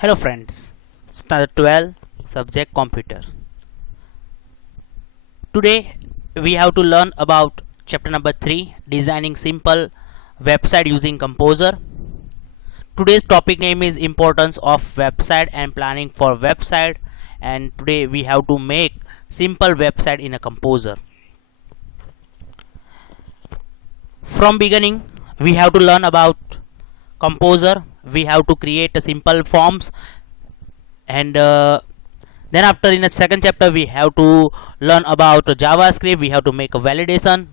Hello friends, Standard 12 Subject Computer. Today we have to learn about chapter number 3, Designing Simple Website Using Composer. Today's topic name is Importance of Website and Planning for Website, and today we have to make simple website in a Composer. From beginning we have to learn about Composer. We have to create a simple forms, and then after in the second chapter we have to learn about JavaScript. We have to make a validation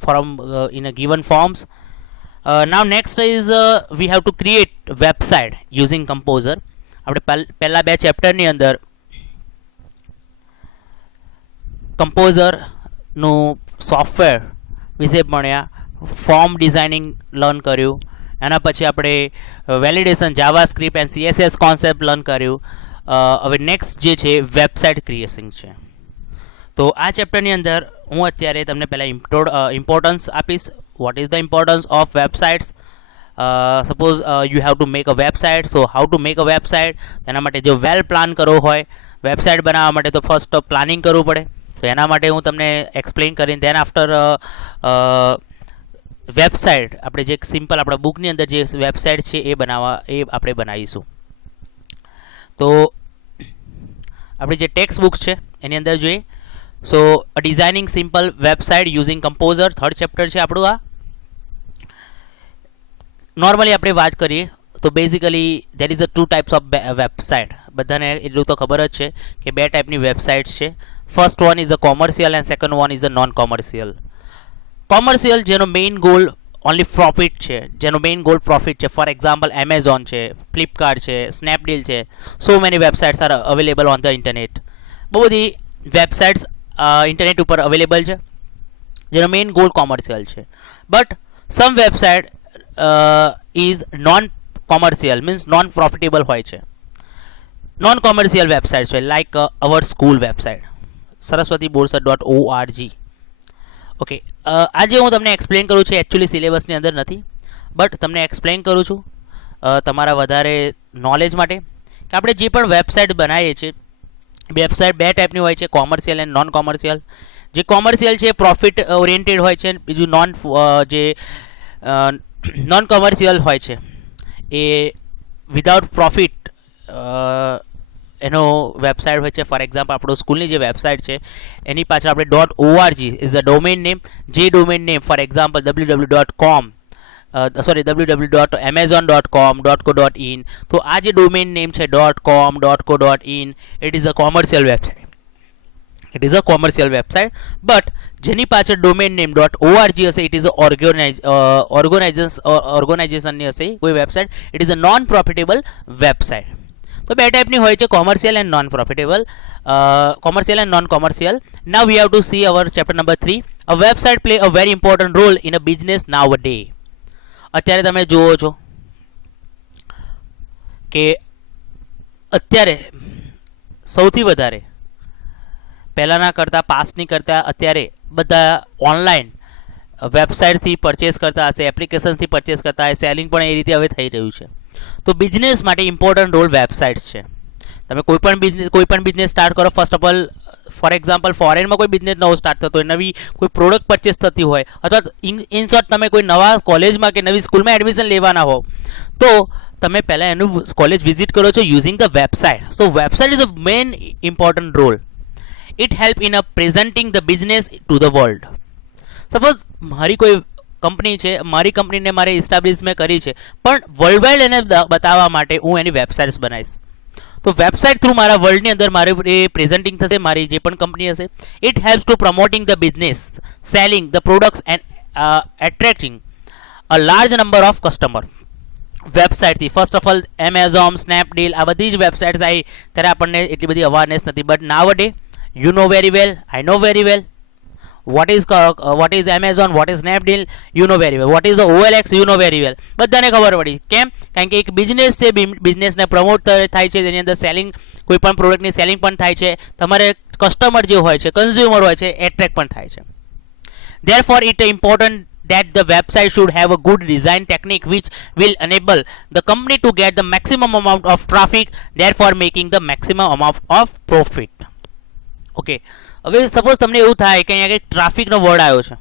from in a given forms. Now next is we have to create website using Composer. આપણે પહેલા બે ચેપ્ટરની અંદર Composerનું સોફ્ટવેર વિશે ભણ્યા, form designing learn કર્યું, એના પછી આપણે validation JavaScript and CSS concept learn કર્યું. હવે નેક્સ્ટ જે છે વેબસાઇટ ક્રિએશન છે. તો આ ચેપ્ટરની અંદર હું અત્યારે તમને પહેલાં ઇમ્પોર્ટન્સ આપીશ. What is the importance of websites. Suppose you have to make a website. So how to make a website, તેના માટે જો વેલ પ્લાન કરવો હોય વેબસાઇટ બનાવવા માટે તો ફર્સ્ટ પ્લાનિંગ કરવું પડે. તો એના માટે હું તમને એક્સપ્લેન કરીને દેન આફ્ટર વેબસાઇટ આપણે જે સિમ્પલ આપણા બુકની અંદર જે વેબસાઇટ છે એ આપણે બનાવીશું. તો આપણી જે ટેક્સ્ટ બુક છે એની અંદર જોઈએ. So designing simple website using composer third chapter છે આપણું. આ નોર્મલી આપણે વાત કરીએ તો basically there is a two types of website. બધાને એટલું તો ખબર જ છે કે બે ટાઈપની વેબસાઇટ છે. First one is a commercial and second one is a non commercial. Commercial જેનો મેઇન ગોલ ઓનલી પ્રોફિટ છે, જેનો મેઇન ગોલ પ્રોફિટ છે. ફોર એક્ઝામ્પલ એમેઝોન છે, ફ્લિપકાર્ટ છે, સ્નેપડીલ છે. So many websites are available on the internet. બહુ બધી websites internet ઉપર અવેલેબલ છે જેનો મેઇન ગોલ કોમર્શિયલ છે. But some website is non commercial, means non profitable હોય છે. નોન કોમર્શિયલ વેબસાઇટ્સ હોય like our school website saraswatiborsar.org. Okay, આજે હું તમને એક્સપ્લેન કરું છું. એકચ્યુઅલી સિલેબસની અંદર નથી, બટ તમને એક્સપ્લેન કરું છું તમારા વધારે નોલેજ માટે કે આપણે જે પણ વેબસાઇટ બનાવીએ છીએ, વેબસાઇટ બે ટાઈપની હોય છે, કોમર્શિયલ એન્ડ નોન કોમર્શિયલ. જે કોમર્શિયલ છે પ્રોફિટ ઓરિએન્ટેડ હોય છે, બીજું નોન કોમર્શિયલ હોય છે એ વિધાઉટ પ્રોફિટ એનો વેબસાઇટ હોય છે. ફોર એક્ઝામ્પલ આપણો સ્કૂલની જે વેબસાઇટ છે એની પાછળ આપણે .org is a domain name. જે domain name for example www.com.amazon.com.co.in. તો આ જે ડોમેન નેમ છે .com.co.in, it is a commercial website. It is a commercial website. But જેની પાછળ ડોમેન નેમ .org હશે, ઇટ ઇઝ અ ઓર્ગેનાઇઝેશનની હશે કોઈ website, it is a non profitable website. તો બે ટાઈપની હોય છે, commercial and non profitable, commercial and non commercial. Now we have to see hour chapter number 3. A website play a very important role in a business now a day. અત્યારે તમે જુઓ છો કે અત્યારે સૌથી વધારે પહેલાંના કરતાં પાસ્ટની કરતાં અત્યારે બધા ઓનલાઈન વેબસાઇટથી પરચેસ કરતા હશે, એપ્લિકેશનથી પરચેસ કરતા હશે, સેલિંગ પણ એ રીતે હવે થઈ રહ્યું છે. તો બિઝનેસ માટે ઇમ્પોર્ટન્ટ રોલ વેબસાઇટ્સ છે. તમે કોઈ પણ બિઝનેસ સ્ટાર્ટ કરો, first of all for example ફોરેનમાં કોઈ બિઝનેસ નવો સ્ટાર્ટ થતો હોય, નવી કોઈ પ્રોડક્ટ પરચેસ થતી હોય, અથવા ઇન શોર્ટ તમે કોઈ નવા કોલેજમાં કે નવી સ્કૂલમાં એડમિશન લેવાના હો તો તમે પહેલાં એનું કોલેજ વિઝિટ કરો છો using the website. So website is a main important role. It help in a presenting the business to the world. Suppose મારી કોઈ કંપની છે, મારી કંપનીને મારે ઇસ્ટાબ્લિશ મેં કરી છે, પણ વર્લ્ડ વાઇડ એને બતાવવા માટે હું એની વેબસાઇટ્સ બનાવીશ. તો વેબસાઇટ થ્રુ મારા વર્લ્ડની અંદર મારે એ પ્રેઝન્ટિંગ થશે, મારી જે પણ કંપની હશે. It helps to promoting the business, selling the products and attracting a large number of customer. વેબસાઇટથી first of all Amazon, Snapdeal, આ બધી જ વેબસાઇટ્સ આવી ત્યારે આપણને એટલી બધી અવેરનેસ નથી. But now a day you know very well, I know very well what is Amazon, what is Snapdeal, you know very well. What is the OLX, you know very well. બધાને ખબર પડી. કેમ? કારણ કે એક બિઝનેસ છે, બિઝનેસને પ્રમોટ થાય છે, તેની અંદર સેલિંગ, કોઈ પણ પ્રોડક્ટની સેલિંગ પણ થાય છે, તમારે કસ્ટમર જે હોય છે, કન્ઝ્યુમર હોય છે, એટ્રેક્ટ પણ થાય છે. Therefore it important that the website should have a good design technique which will enable the company to get the maximum amount of traffic, therefore making the maximum amount of profit. Okay, હવે સપોઝ તમને એવું થાય કે અહીંયા કંઈક ટ્રાફિકનો વર્ડ આવ્યો છે,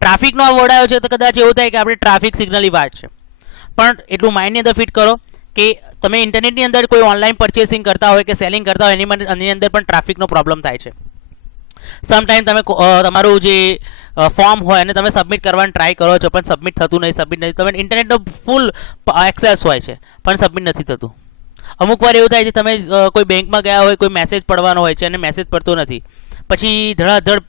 ટ્રાફિકનો વર્ડ આવ્યો છે તો કદાચ એવું થાય કે આપણે ટ્રાફિક સિગ્નલની વાત છે, પણ એટલું માઇન્ડની અંદર ફિટ કરો કે તમે ઇન્ટરનેટની અંદર કોઈ ઓનલાઈન પરચેસિંગ કરતા હોય કે સેલિંગ કરતા હોય એની અંદર પણ ટ્રાફિકનો પ્રોબ્લેમ થાય છે. સમટાઈમ તમે તમારું જે ફોર્મ હોય અને તમે સબમિટ કરવાનું ટ્રાય કરો છો પણ સબમિટ થતું નહીં, તમે ઇન્ટરનેટનો ફૂલ એક્સેસ હોય છે પણ સબમિટ નથી થતું. અમુક વાર એવું થાય છે તમે કોઈ બેંકમાં ગયા હોય, કોઈ મેસેજ પડવાનો હોય છે અને મેસેજ પડતો નથી, પછી ધડાધડ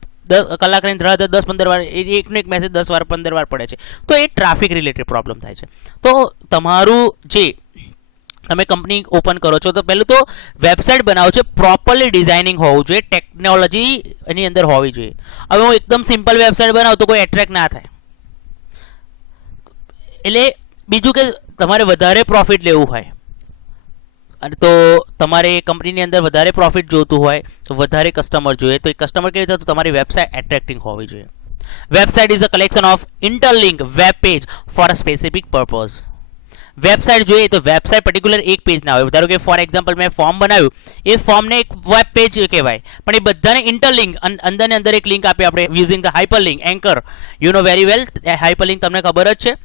કલાક રહીને ધડાધડ 10-15 વાર એકનો એક મેસેજ 10 વાર 15 વાર પડે છે, તો એ ટ્રાફિક રિલેટેડ પ્રોબ્લેમ થાય છે. તો તમારું જે તમે કંપની ઓપન કરો છો તો પહેલું તો વેબસાઇટ બનાવો છો, પ્રોપરલી ડિઝાઇનિંગ હોવું જોઈએ, ટેકનોલોજી એની અંદર હોવી જોઈએ. હવે હું એકદમ સિમ્પલ વેબસાઇટ બનાવું તો કોઈ એટ્રેક્ટ ના થાય. એટલે બીજું કે તમારે વધારે પ્રોફિટ લેવું હોય અને તો તમારે કંપનીની અંદર વધારે પ્રોફિટ જોતું હોય તો વધારે કસ્ટમર જોઈએ, તો એ કસ્ટમર કેવી રીતે, તો તમારી વેબસાઇટ એટ્રેક્ટિંગ હોવી જોઈએ. Website is a collection of interlink web page for a specific purpose. Website જોઈએ તો વેબસાઇટ પર્ટિક્યુલર એક પેજ ના હોય. ધારો કે ફોર એક્ઝામ્પલ મેં ફોર્મ બનાવ્યું, એ ફોર્મને એક વેબ પેજ કહેવાય, પણ એ બધાને ઇન્ટરલિંક અંદરને અંદર એક લિંક આપે આપણે using the hyperlink anchor. You know very well, hyperlink તમને ખબર જ છે,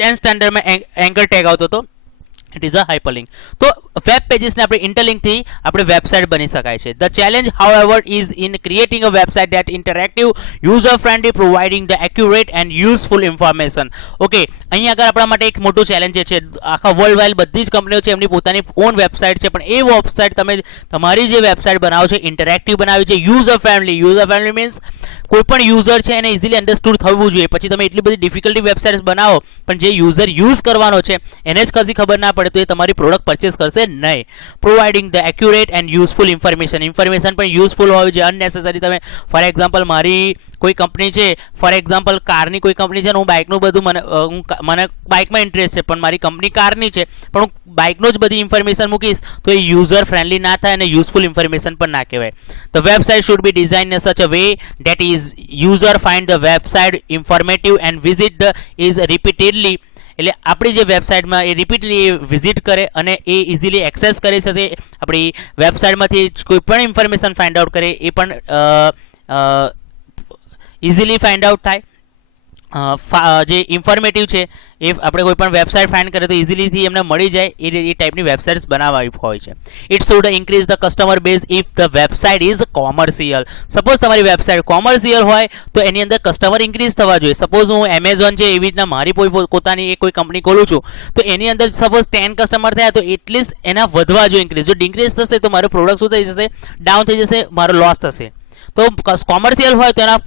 10th સ્ટાન્ડર્ડમાં એન્કર ટેગ આવતો હતો, ઇટ ઇઝ અ હાઇપરલિંક. તો વેબ પેજીસને આપણે ઇન્ટરલિંકથી આપણે વેબસાઇટ બની શકાય છે. The challenge however is in creating a website that interactive, user friendly, providing the accurate and useful information. Okay, અહીંયા આગળ આપણા માટે એક મોટું ચેલેન્જ છે. આખા વર્લ્ડ વાઇડ બધી જ કંપનીઓ છે, એમની પોતાની ઓન વેબસાઇટ છે, પણ એ વેબસાઇટ તમે તમારી જે વેબસાઇટ બનાવો છો ઇન્ટરેક્ટિવ બનાવી છે, user friendly. User friendly means કોઈ પણ યુઝર છે એને ઇઝીલી અન્ડરસ્ટુડ થવું જોઈએ. પછી તમે એટલી બધી ડિફિકલ્ટી વેબસાઇટ્સ બનાવો પણ જે યુઝર યુઝ કરવાનો છે એને જ કશી ખબર ના પડે તો એ તમારી પ્રોડક્ટ પરચેસ કરશે નહીં. Providing the accurate and useful information. Information પણ યુઝફુલ હોવી જોઈએ, અનનેસેસરી તમે ફોર એક્ઝામ્પલ મારી કોઈ કંપની છે, ફોર એક્ઝામ્પલ કારની કોઈ કંપની છે ને હું બાઇકનું બધું મને બાઇકમાં ઇન્ટરેસ્ટ છે પણ મારી કંપની કારની છે, પણ હું બાઇકનું જ બધી ઇન્ફોર્મેશન મૂકીશ તો એ યુઝર ફ્રેન્ડલી ના થાય અને યુઝફુલ ઇન્ફોર્મેશન પણ ના કહેવાય. The website should B design in such a way that is user find the website informative and visit the is repeatedly. એટલે આપણી જે વેબસાઇટમાં એ રિપીટલી વિઝિટ કરે અને એ ઇઝીલી એક્સેસ કરી શકે, આપણી વેબસાઇટમાંથી કોઈ પણ ઇન્ફોર્મેશન ફાઇન્ડ આઉટ કરે એ પણ ઇઝીલી ફાઇન્ડ આઉટ થાય. જે ઇન્ફોર્મેટિવ છે એ આપણે કોઈ પણ વેબસાઇટ ફાઇન્ડ કરીએ તો ઇઝીલીથી એમને મળી જાય એ ટાઈપની વેબસાઇટ્સ બનાવવી હોય છે. It should increase the customer base if the website is commercial. Suppose તમારી વેબસાઇટ કોમર્શિયલ હોય તો એની અંદર કસ્ટમર ઇન્ક્રીઝ થવા જોઈએ. સપોઝ હું એમેઝોન છે એવી રીતના મારી પોતાની કોઈ કંપની ખોલું છું તો એની અંદર સપોઝ 10 કસ્ટમર થયા તો એટલીસ્ટ એના વધવા જોઈએ ઇન્ક્રીઝ. જો ડિક્રીઝ થશે તો મારું પ્રોડક્ટ શું થઈ જશે, ડાઉન થઈ જશે, મારો લોસ થશે. તો કોમર્શિયલ હોય તો એના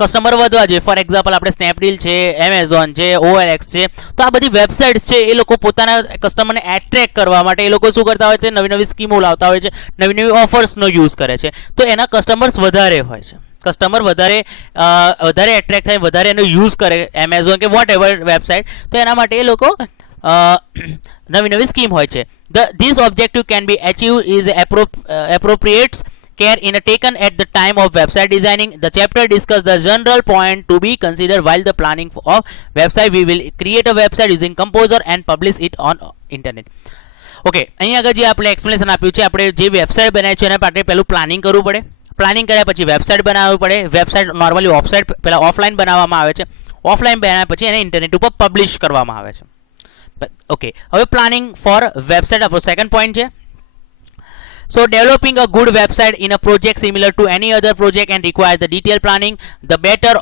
કસ્ટમર વધવા જોઈએ. ફોર એક્ઝામ્પલ આપણે સ્નેપડીલ છે, એમેઝોન છે, OLX છે, તો આ બધી વેબસાઇટ્સ છે એ લોકો પોતાના કસ્ટમરને એટ્રેક્ટ કરવા માટે એ લોકો શું કરતા હોય છે, નવી નવી સ્કીમો લાવતા હોય છે, નવી નવી ઓફર્સનો યુઝ કરે છે, તો એના કસ્ટમર્સ વધારે હોય છે. કસ્ટમર વધારે એટ્રેક્ટ થાય, વધારે એનો યુઝ કરે એમેઝોન કે વોટ એવર વેબસાઇટ, તો એના માટે એ લોકો નવી નવી સ્કીમ હોય છે. This objective can be achieved is appropriate care in taken at the time of website designing. The chapter discuss the general point to be considered while the planning of website. We will create a website using Composer and publish it on internet. Okay, અહીં આગળ જે આપણે એક્સપ્લેનેશન આપ્યું છે, આપણે જે વેબસાઇટ બનાવી છે એના માટે પહેલું પ્લાનિંગ કરવું પડે. પ્લાનિંગ કર્યા પછી વેબસાઇટ બનાવવી પડે. વેબસાઇટ નોર્મલી પહેલાં ઓફલાઈન બનાવવામાં આવે છે, ઓફલાઈન બનાવ્યા પછી એને ઇન્ટરનેટ ઉપર પબ્લિશ કરવામાં આવે છે. ઓકે, હવે પ્લાનિંગ ફોર વેબસાઇટ આપણો સેકન્ડ પોઈન્ટ છે. So developing a good website in a project similar to any other project and requires the detailed planning. The better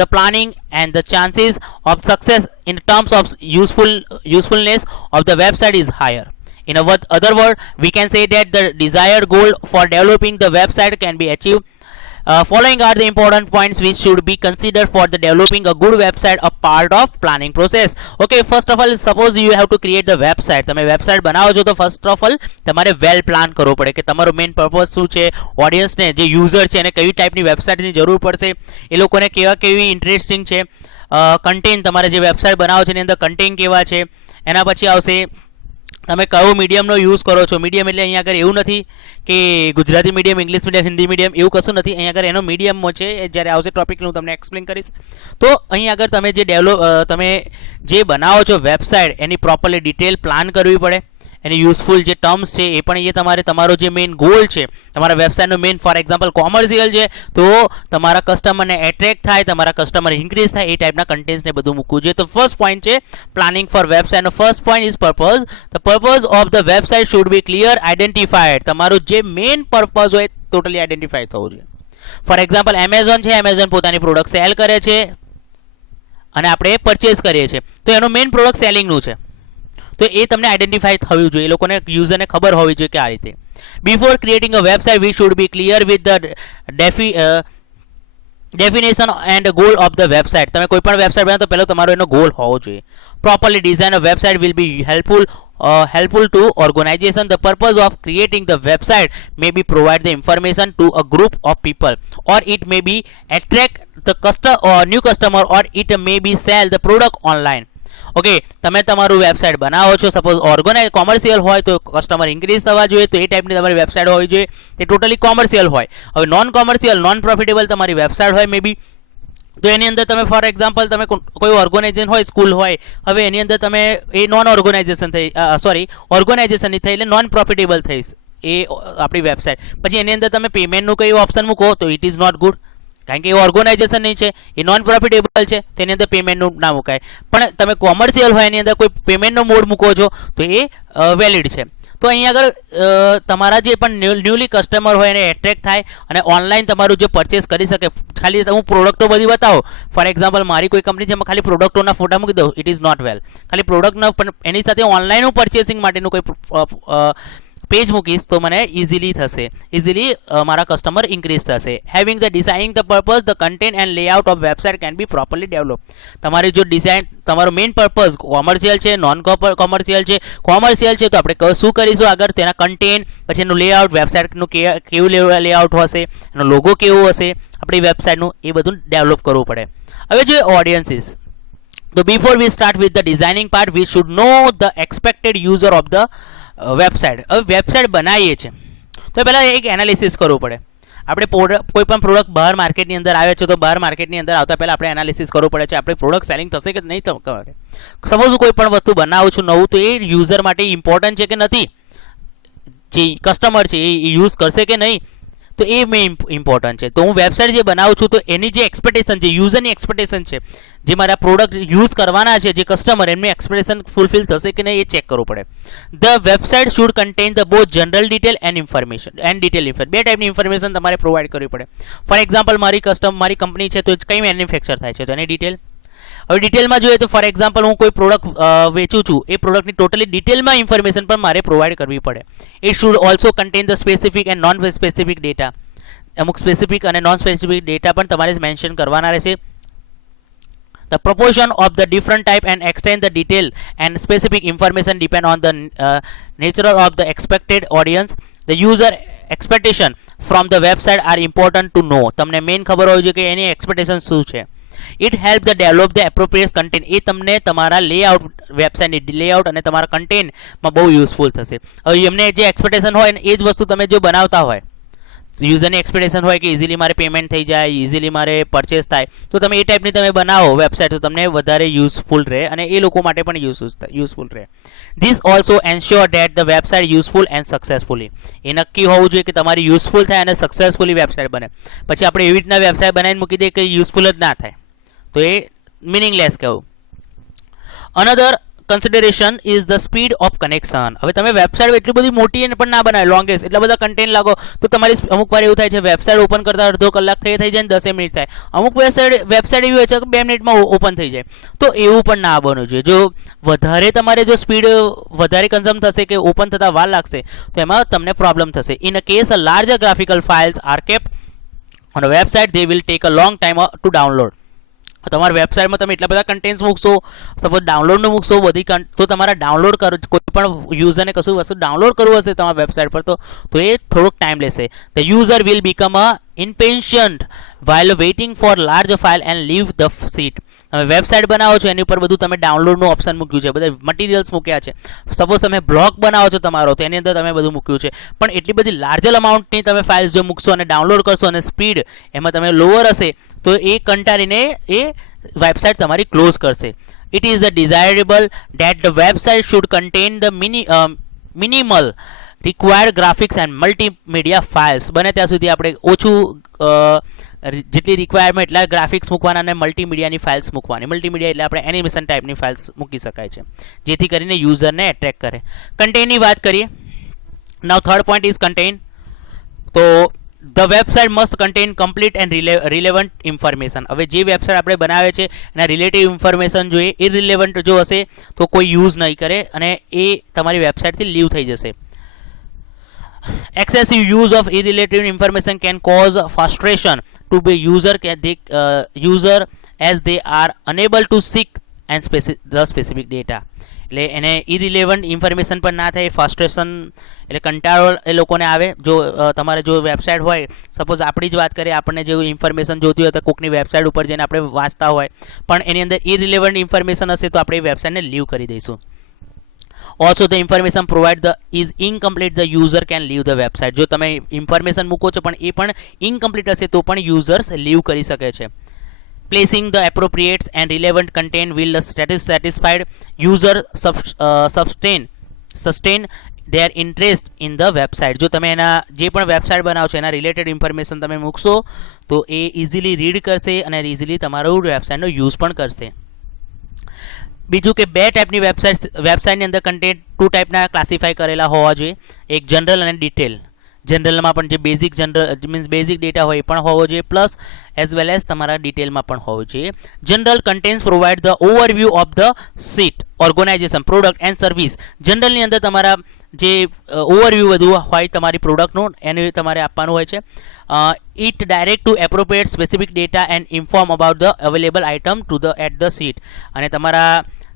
the planning and the chances of success in terms of usefulness of the website is higher. In other words, we can say that the desired goal for developing the website can be achieved. Following are the important points which should be considered for the developing a good website, a part of planning process. Okay, first of all, suppose you have to create the website. તમે વેબસાઇટ બનાવો છો તો first of all તમારે વેલ પ્લાન કરવો પડે કે તમારો main purpose શું છે, ઓડિયન્સને જે યુઝર છે એને કઈ ટાઈપની વેબસાઇટની જરૂર પડશે, એ લોકોને કેવી ઇન્ટરેસ્ટિંગ છે, કન્ટેન્ટ તમારે જે વેબસાઇટ બનાવો છો એની અંદર કન્ટેન્ટ કેવા છે, એના પછી આવશે તમે કયો મીડિયમનો યુઝ કરો છો. મીડિયમ એટલે અહીંયા આગળ એવું નથી કે Gujarati medium, English medium, Hindi મીડિયમ એવું કશું નથી. અહીંયા આગળ એનો મીડિયમ છે. જ્યારે આવશે ટોપિક હું તમને એક્સપ્લેન કરીશ. તો અહીં આગળ તમે તમે જે બનાવો છો વેબસાઇટ એની પ્રોપરલી ડિટેલ પ્લાન કરવી પડે. એની યુઝફુલ જે ટર્મ્સ છે એ પણ એ તમારો જે મેઇન ગોલ છે તમારા વેબસાઇટનો મેઇન, ફોર એક્ઝામ્પલ કોમર્શિયલ છે તો તમારા કસ્ટમરને એટ્રેક્ટ થાય, તમારા કસ્ટમર ઇન્ક્રીઝ થાય એ ટાઈપના કન્ટેન્ટ્સને બધું મૂકવું જોઈએ. તો ફર્સ્ટ પોઈન્ટ છે પ્લાનિંગ ફોર વેબસાઇટનો. First point is purpose. The purpose of the website should be clear identified. તમારું જે મેઇન પર્પઝ હોય ટોટલી આઈડેન્ટિફાઈ થવું જોઈએ. ફોર એક્ઝામ્પલ એમેઝોન છે, એમેઝોન પોતાની પ્રોડક્ટ સેલ કરે છે અને આપણે પરચેઝ કરીએ છીએ, તો એનું મેઇન પ્રોડક્ટ સેલિંગનું છે. તો એ તમને આઈડેન્ટિફાઈ થવું જોઈએ, એ લોકોને યુઝરને ખબર હોવી જોઈએ કે આ રીતે. Before creating a website we should be clear with the definition and goal of the website. તમે કોઈ પણ વેબસાઇટ બનાવો તો પહેલો તમારો એનો ગોલ હોવો જોઈએ. Properly design a website will be helpful to organization. The purpose of creating the website may be provide the information to a group of people, or it may be attract the new customer, or it may be sell the product online. Okay, તમે તમારું વેબસાઇટ બનાવો છો, suppose commercial હોય તો customer increase થવા જોઈએ, તો એ ટાઈપની તમારી વેબસાઇટ હોવી જોઈએ. તે ટોટલી કોમર્શિયલ હોય. હવે નોન કોમર્શિયલ, નોન પ્રોફિટેબલ તમારી વેબસાઇટ હોય મે બી, તો એની અંદર તમે ફોર એક્ઝામ્પલ તમે કોઈ ઓર્ગેનાઇઝેશન હોય, સ્કૂલ હોય, હવે એની અંદર તમે એ નોન ઓર્ગેનાઇઝેશન થઈ ઓર્ગેનાઇઝેશનની થઈ એટલે નોન પ્રોફિટેબલ થઈ એ આપણી વેબસાઇટ. પછી એની અંદર તમે પેમેન્ટનું કઈ ઓપ્શન મૂકો તો ઇટ ઇઝ નોટ ગુડ, કારણ કે એ ઓર્ગેનાઇઝેશન નહીં છે, એ નોન પ્રોફિટેબલ છે, તેની અંદર પેમેન્ટનું ના મુકાય. પણ તમે કોમર્શિયલ હોય એની અંદર કોઈ પેમેન્ટનો મોડ મૂકો છો તો એ વેલિડ છે. તો અહીંયા આગળ તમારા જે પણ ન્યૂલી કસ્ટમર હોય એને એટ્રેક્ટ થાય અને ઓનલાઈન તમારું જે પરચેસ કરી શકે. ખાલી હું પ્રોડક્ટો બધી બતાવો, ફોર એક્ઝામ્પલ મારી કોઈ કંપની છે, ખાલી પ્રોડક્ટોના ફોટા મૂકી દઉં, ઇટ ઇઝ નોટ વેલ. ખાલી પ્રોડક્ટનો પણ એની સાથે ઓનલાઈન પરચેસિંગ માટેનું કોઈ પેજ મૂકીશ તો મને ઇઝીલી થશે, ઇઝીલી મારા કસ્ટમર ઇન્ક્રીઝ થશે. Having the designing the purpose the content and layout of website can be properly develop. તમારી જો ડિઝાઇન, તમારો મેઇન પર્પઝ કોમર્શિયલ છે, નોન કોમર્શિયલ છે. કોમર્શિયલ છે તો આપણે શું કરીશું આગળ, તેના કન્ટેન્ટ, પછી એનું લેઆઉટ, વેબસાઇટનું કેવું લેઆઉટ હશે, એનો લોગો કેવો હશે આપણી વેબસાઇટનું, એ બધું ડેવલપ કરવું પડે. હવે જો ઓડિયન્સીસ, તો before we start with the designing part we should no the expected user of the website. હવે વેબસાઇટ બનાવીએ છીએ તો પહેલાં એક એનાલિસિસ કરવું પડે. આપણે કોઈ પણ પ્રોડક્ટ બહાર માર્કેટની અંદર આવે છે તો બહાર માર્કેટની અંદર આવતા પહેલાં આપણે એનાલિસિસ કરવું પડે છે આપણી પ્રોડક્ટ સેલિંગ થશે કે નહીં થશે. સપોઝ કોઈ પણ વસ્તુ બનાવું છું નવું, તો એ યુઝર માટે ઇમ્પોર્ટન્ટ છે કે નથી, જે કસ્ટમર છે એ યુઝ કરશે કે નહીં, તો એ મેઇન ઇમ્પોર્ટન્ટ છે. તો હું વેબસાઇટ જે બનાવું છું તો એની જે એક્સપેક્ટેશન છે, યુઝરની એક્સપેક્ટેશન છે, જે મારા પ્રોડક્ટ યુઝ કરવાના છે જે કસ્ટમર, એમની એક્સપેક્ટેશન ફૂલફિલ થશે કે નહીં એ ચેક કરવું પડે. The website should contain the both general detail and information બે ટાઈપની ઇન્ફોર્મેશન તમારે પ્રોવાઈડ કરવી પડે. ફોર એક્ઝામ્પલ મારી કંપની છે તો કઈ મેન્યુફેક્ચર થાય છે તો એની ડિટેલ. હવે ડિટેલમાં જોઈએ તો ફોર એક્ઝામ્પલ હું કોઈ પ્રોડક્ટ વેચું છું, એ પ્રોડક્ટની ટોટલી ડિટેલમાં ઇન્ફોર્મેશન પણ મારે પ્રોવાઈડ કરવી પડે. It should also contain the specific and non specific data. અમુક સ્પેસિફિક અને નોન સ્પેસિફિક ડેટા પણ તમારે મેન્શન કરવાના રહેશે. The proportion of the different type and extend the detail and specific information depend on the nature of the expected audience. The user expectation from the website are important to know. તમને main ખબર હોવી જોઈએ કે એની expectation શું છે. It help the develop the appropriate content. એ તમને તમારા લેઆઉટ, વેબસાઇટની લેઆઉટ અને તમારા કન્ટેન્ટમાં બહુ યુઝફુલ થશે. હવે એમને જે એક્સપેક્ટેશન હોય ને એ જ વસ્તુ તમે જો બનાવતા હોય, યુઝરની એક્સપેક્ટેશન હોય કે ઇઝીલી મારે પેમેન્ટ થઈ જાય, ઇઝીલી મારે પરચેસ થાય, તો તમે એ ટાઈપની તમે બનાવો વેબસાઇટ તો તમને વધારે યુઝફુલ રહે અને એ લોકો માટે પણ યુઝફુલ રહે. This also ensure that the website useful and successfully. એ નક્કી હોવું જોઈએ કે તમારી યુઝફુલ થાય અને સક્સેસફુલી વેબસાઇટ બને. પછી આપણે એવી રીતના વેબસાઇટ બનાવીને મૂકી દઈએ કે યુઝફુલ જ ના થાય તો એ મિનિંગલેસ કહેવું. Another consideration is the speed of connection. હવે તમે વેબસાઇટ એટલી બધી મોટી પણ ના બનાવે, લોંગેસ્ટ એટલા બધા કન્ટેન્ટ લાગો તો તમારી અમુક વાર એવું થાય છે વેબસાઇટ ઓપન કરતા અડધો કલાક થઈ જાય ને 10 મિનિટ થાય. અમુક વેબસાઇટ એવી હોય છે કે 2 મિનિટમાં ઓપન થઈ જાય, તો એવું પણ ના બનવું જોઈએ. જો વધારે તમારે જો સ્પીડ વધારે કન્ઝ્યુમ થશે કે ઓપન થતા વાર લાગશે તો એમાં તમને પ્રોબ્લેમ થશે. In a case a larger graphical files R kept on a website they will take a long time to download. તમારા વેબસાઇટમાં તમે એટલા બધા કન્ટેન્ટ્સ મૂકશો, સપોઝ ડાઉનલોડનું મૂકશો બધી, તો તમારા ડાઉનલોડ કરો, કોઈ પણ યુઝરને કશું વસ્તુ ડાઉનલોડ કરવું હશે તમારા વેબસાઇટ પર તો એ થોડોક ટાઈમ લેશે. The user will become a impatient while waiting for large file and leave the seat. તમે વેબસાઇટ બનાવો છો એની ઉપર બધું તમે ડાઉનલોડનું ઓપ્શન મૂક્યું છે, બધા મટીરિયલ્સ મૂક્યા છે. સપોઝ તમે બ્લોગ બનાવો છો તમારો, તો એની અંદર તમે બધું મૂક્યું છે. પણ એટલી બધી લાર્જર અમાઉન્ટની તમે ફાઇલ્સ જો મૂકશો અને ડાઉનલોડ કરશો અને સ્પીડ એમાં તમે લોઅર હશે તો એ કંટાળીને એ વેબસાઇટ તમારી ક્લોઝ કરશે. It is desirable that the website should contain the minimal required graphics and multimedia files. બને ત્યાં સુધી આપણે ઓછું જેટલી રિક્વાયરમેન્ટ એટલા ગ્રાફિક્સ મૂકવાના અને મલ્ટીમીડિયાની ફાઇલ્સ મૂકવાની. મલ્ટીમીડિયા એટલે આપણે એનિમેશન ટાઈપની ફાઇલ્સ મૂકી શકાય છે, જેથી કરીને યુઝરને એટ્રેક્ટ કરે. કન્ટેનની વાત કરીએ. Now third point is content. તો the website must contain complete and relevant information. હવે જે વેબસાઇટ આપણે બનાવે છે એના રિલેટિવ ઇન્ફોર્મેશન જોઈએ. ઇરરિલેવન્ટ જો હશે તો કોઈ યુઝ નહીં કરે અને એ તમારી વેબસાઇટથી લીવ થઈ જશે. Excessive use of irrelative information can cause frustration to the user as they are unable to seek and the specific data. એટલે એને ઇરિલેવન્ટ ઇન્ફોર્મેશન પણ ના થાય, ફ્રસ્ટ્રેશન એટલે કંટાળો એ લોકોને આવે. જો તમારે જો વેબસાઇટ હોય, સપોઝ આપણી જ વાત કરીએ, આપણને જે ઇન્ફોર્મેશન જોતી હોય તો કોઈકની વેબસાઇટ ઉપર જઈને આપણે વાંચતા હોય, પણ એની અંદર ઇરિલેવન્ટ ઇન્ફોર્મેશન હશે તો આપણે એ વેબસાઇટને લીવ કરી દઈશું. Also the information provided is incomplete, the user can leave the website. જો તમે ઇન્ફોર્મેશન મૂકો છો પણ એ પણ ઇનકમ્પ્લીટ હશે તો પણ યુઝર્સ લીવ કરી શકે છે. Placing the appropriate and relevant content will satisfied user sustain their interest in the website. જો તમે એના જે પણ વેબસાઇટ બનાવો છો એના રિલેટેડ ઇન્ફોર્મેશન તમે મૂકશો તો એ ઇઝીલી રીડ કરશે અને ઇઝીલી તમારું વેબસાઇટનો યુઝ પણ કરશે. બીજું કે બે ટાઈપની વેબસાઇટની અંદર કન્ટેન્ટ ટુ ટાઈપના ક્લાસિફાય કરેલા હોવા જોઈએ. એક જનરલ અને ડિટેલ. જનરલમાં પણ જે બેઝિક ડેટા હોય એ પણ હોવો જોઈએ, પ્લસ એઝ વેલ એઝ તમારા ડિટેલમાં પણ હોવું જોઈએ. General contents provide the overview of the site, organisation, product and service. જનરલની અંદર તમારા જે ઓવરવ્યૂ બધું હોય તમારી પ્રોડક્ટનું એને તમારે આપવાનું હોય છે. It direct to appropriate specific data and inform about the available item to the at the site. અને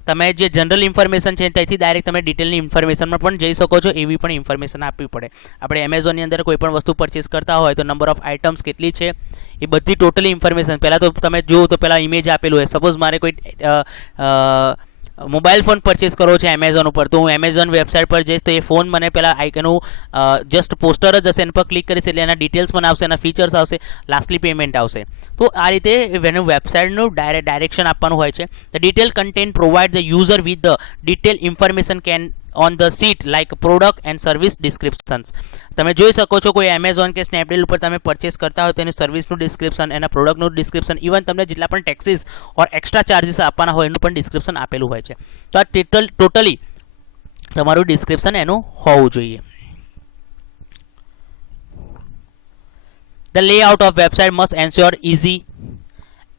તમે જે જનરલ ઇન્ફોર્મેશન છે ત્યાંથી ડાયરેક્ટ તમે ડિટેલની ઇન્ફોર્મેશનમાં પણ જઈ શકો છો, એવી પણ ઇન્ફોર્મેશન આપવી પડે. આપણે એમેઝોનની અંદર કોઈ પણ વસ્તુ પરચેસ કરતા હોય તો નંબર ઓફ આઇટમ્સ કેટલી છે એ બધી ટોટલી ઇન્ફોર્મેશન પહેલાં તો તમે જુઓ તો પહેલાં ઇમેજ આપેલું હોય. સપોઝ મારે કોઈ મોબાઈલ ફોન પરચેસ કરો છે એમેઝોન ઉપર, તો હું એમેઝોન વેબસાઇટ પર જઈશ તો એ ફોન મને પહેલાં આઇકનનું જસ્ટ પોસ્ટર જ હશે, એના પર ક્લિક કરીશ એટલે એના ડિટેલ્સ પણ આવશે, એના ફીચર્સ આવશે, લાસ્ટલી પેમેન્ટ આવશે. તો આ રીતે એનું વેબસાઇટનું ડાયરેક્શન આપવાનું હોય છે. The detail content provide the user with the detail information can on the site like product and service descriptions. તમે જોઈ શકો છો કોઈ એમેઝોન કે સ્નેપડીલ ઉપર તમે પરચેસ કરતા હોય તો એની સર્વિસનું ડિસ્ક્રિપ્શન, એના પ્રોડક્ટનું ડિસ્ક્રિપ્શન, ઇવન તમને જેટલા પણ ટેક્સીસ ઓર એક્સ્ટ્રા ચાર્જીસ આપવાના હોય એનું પણ ડિસ્ક્રિપ્શન આપેલું હોય છે. તો આ ટોટલી તમારું ડિસ્ક્રિપ્શન એનું હોવું જોઈએ. The layout of website must ensure easy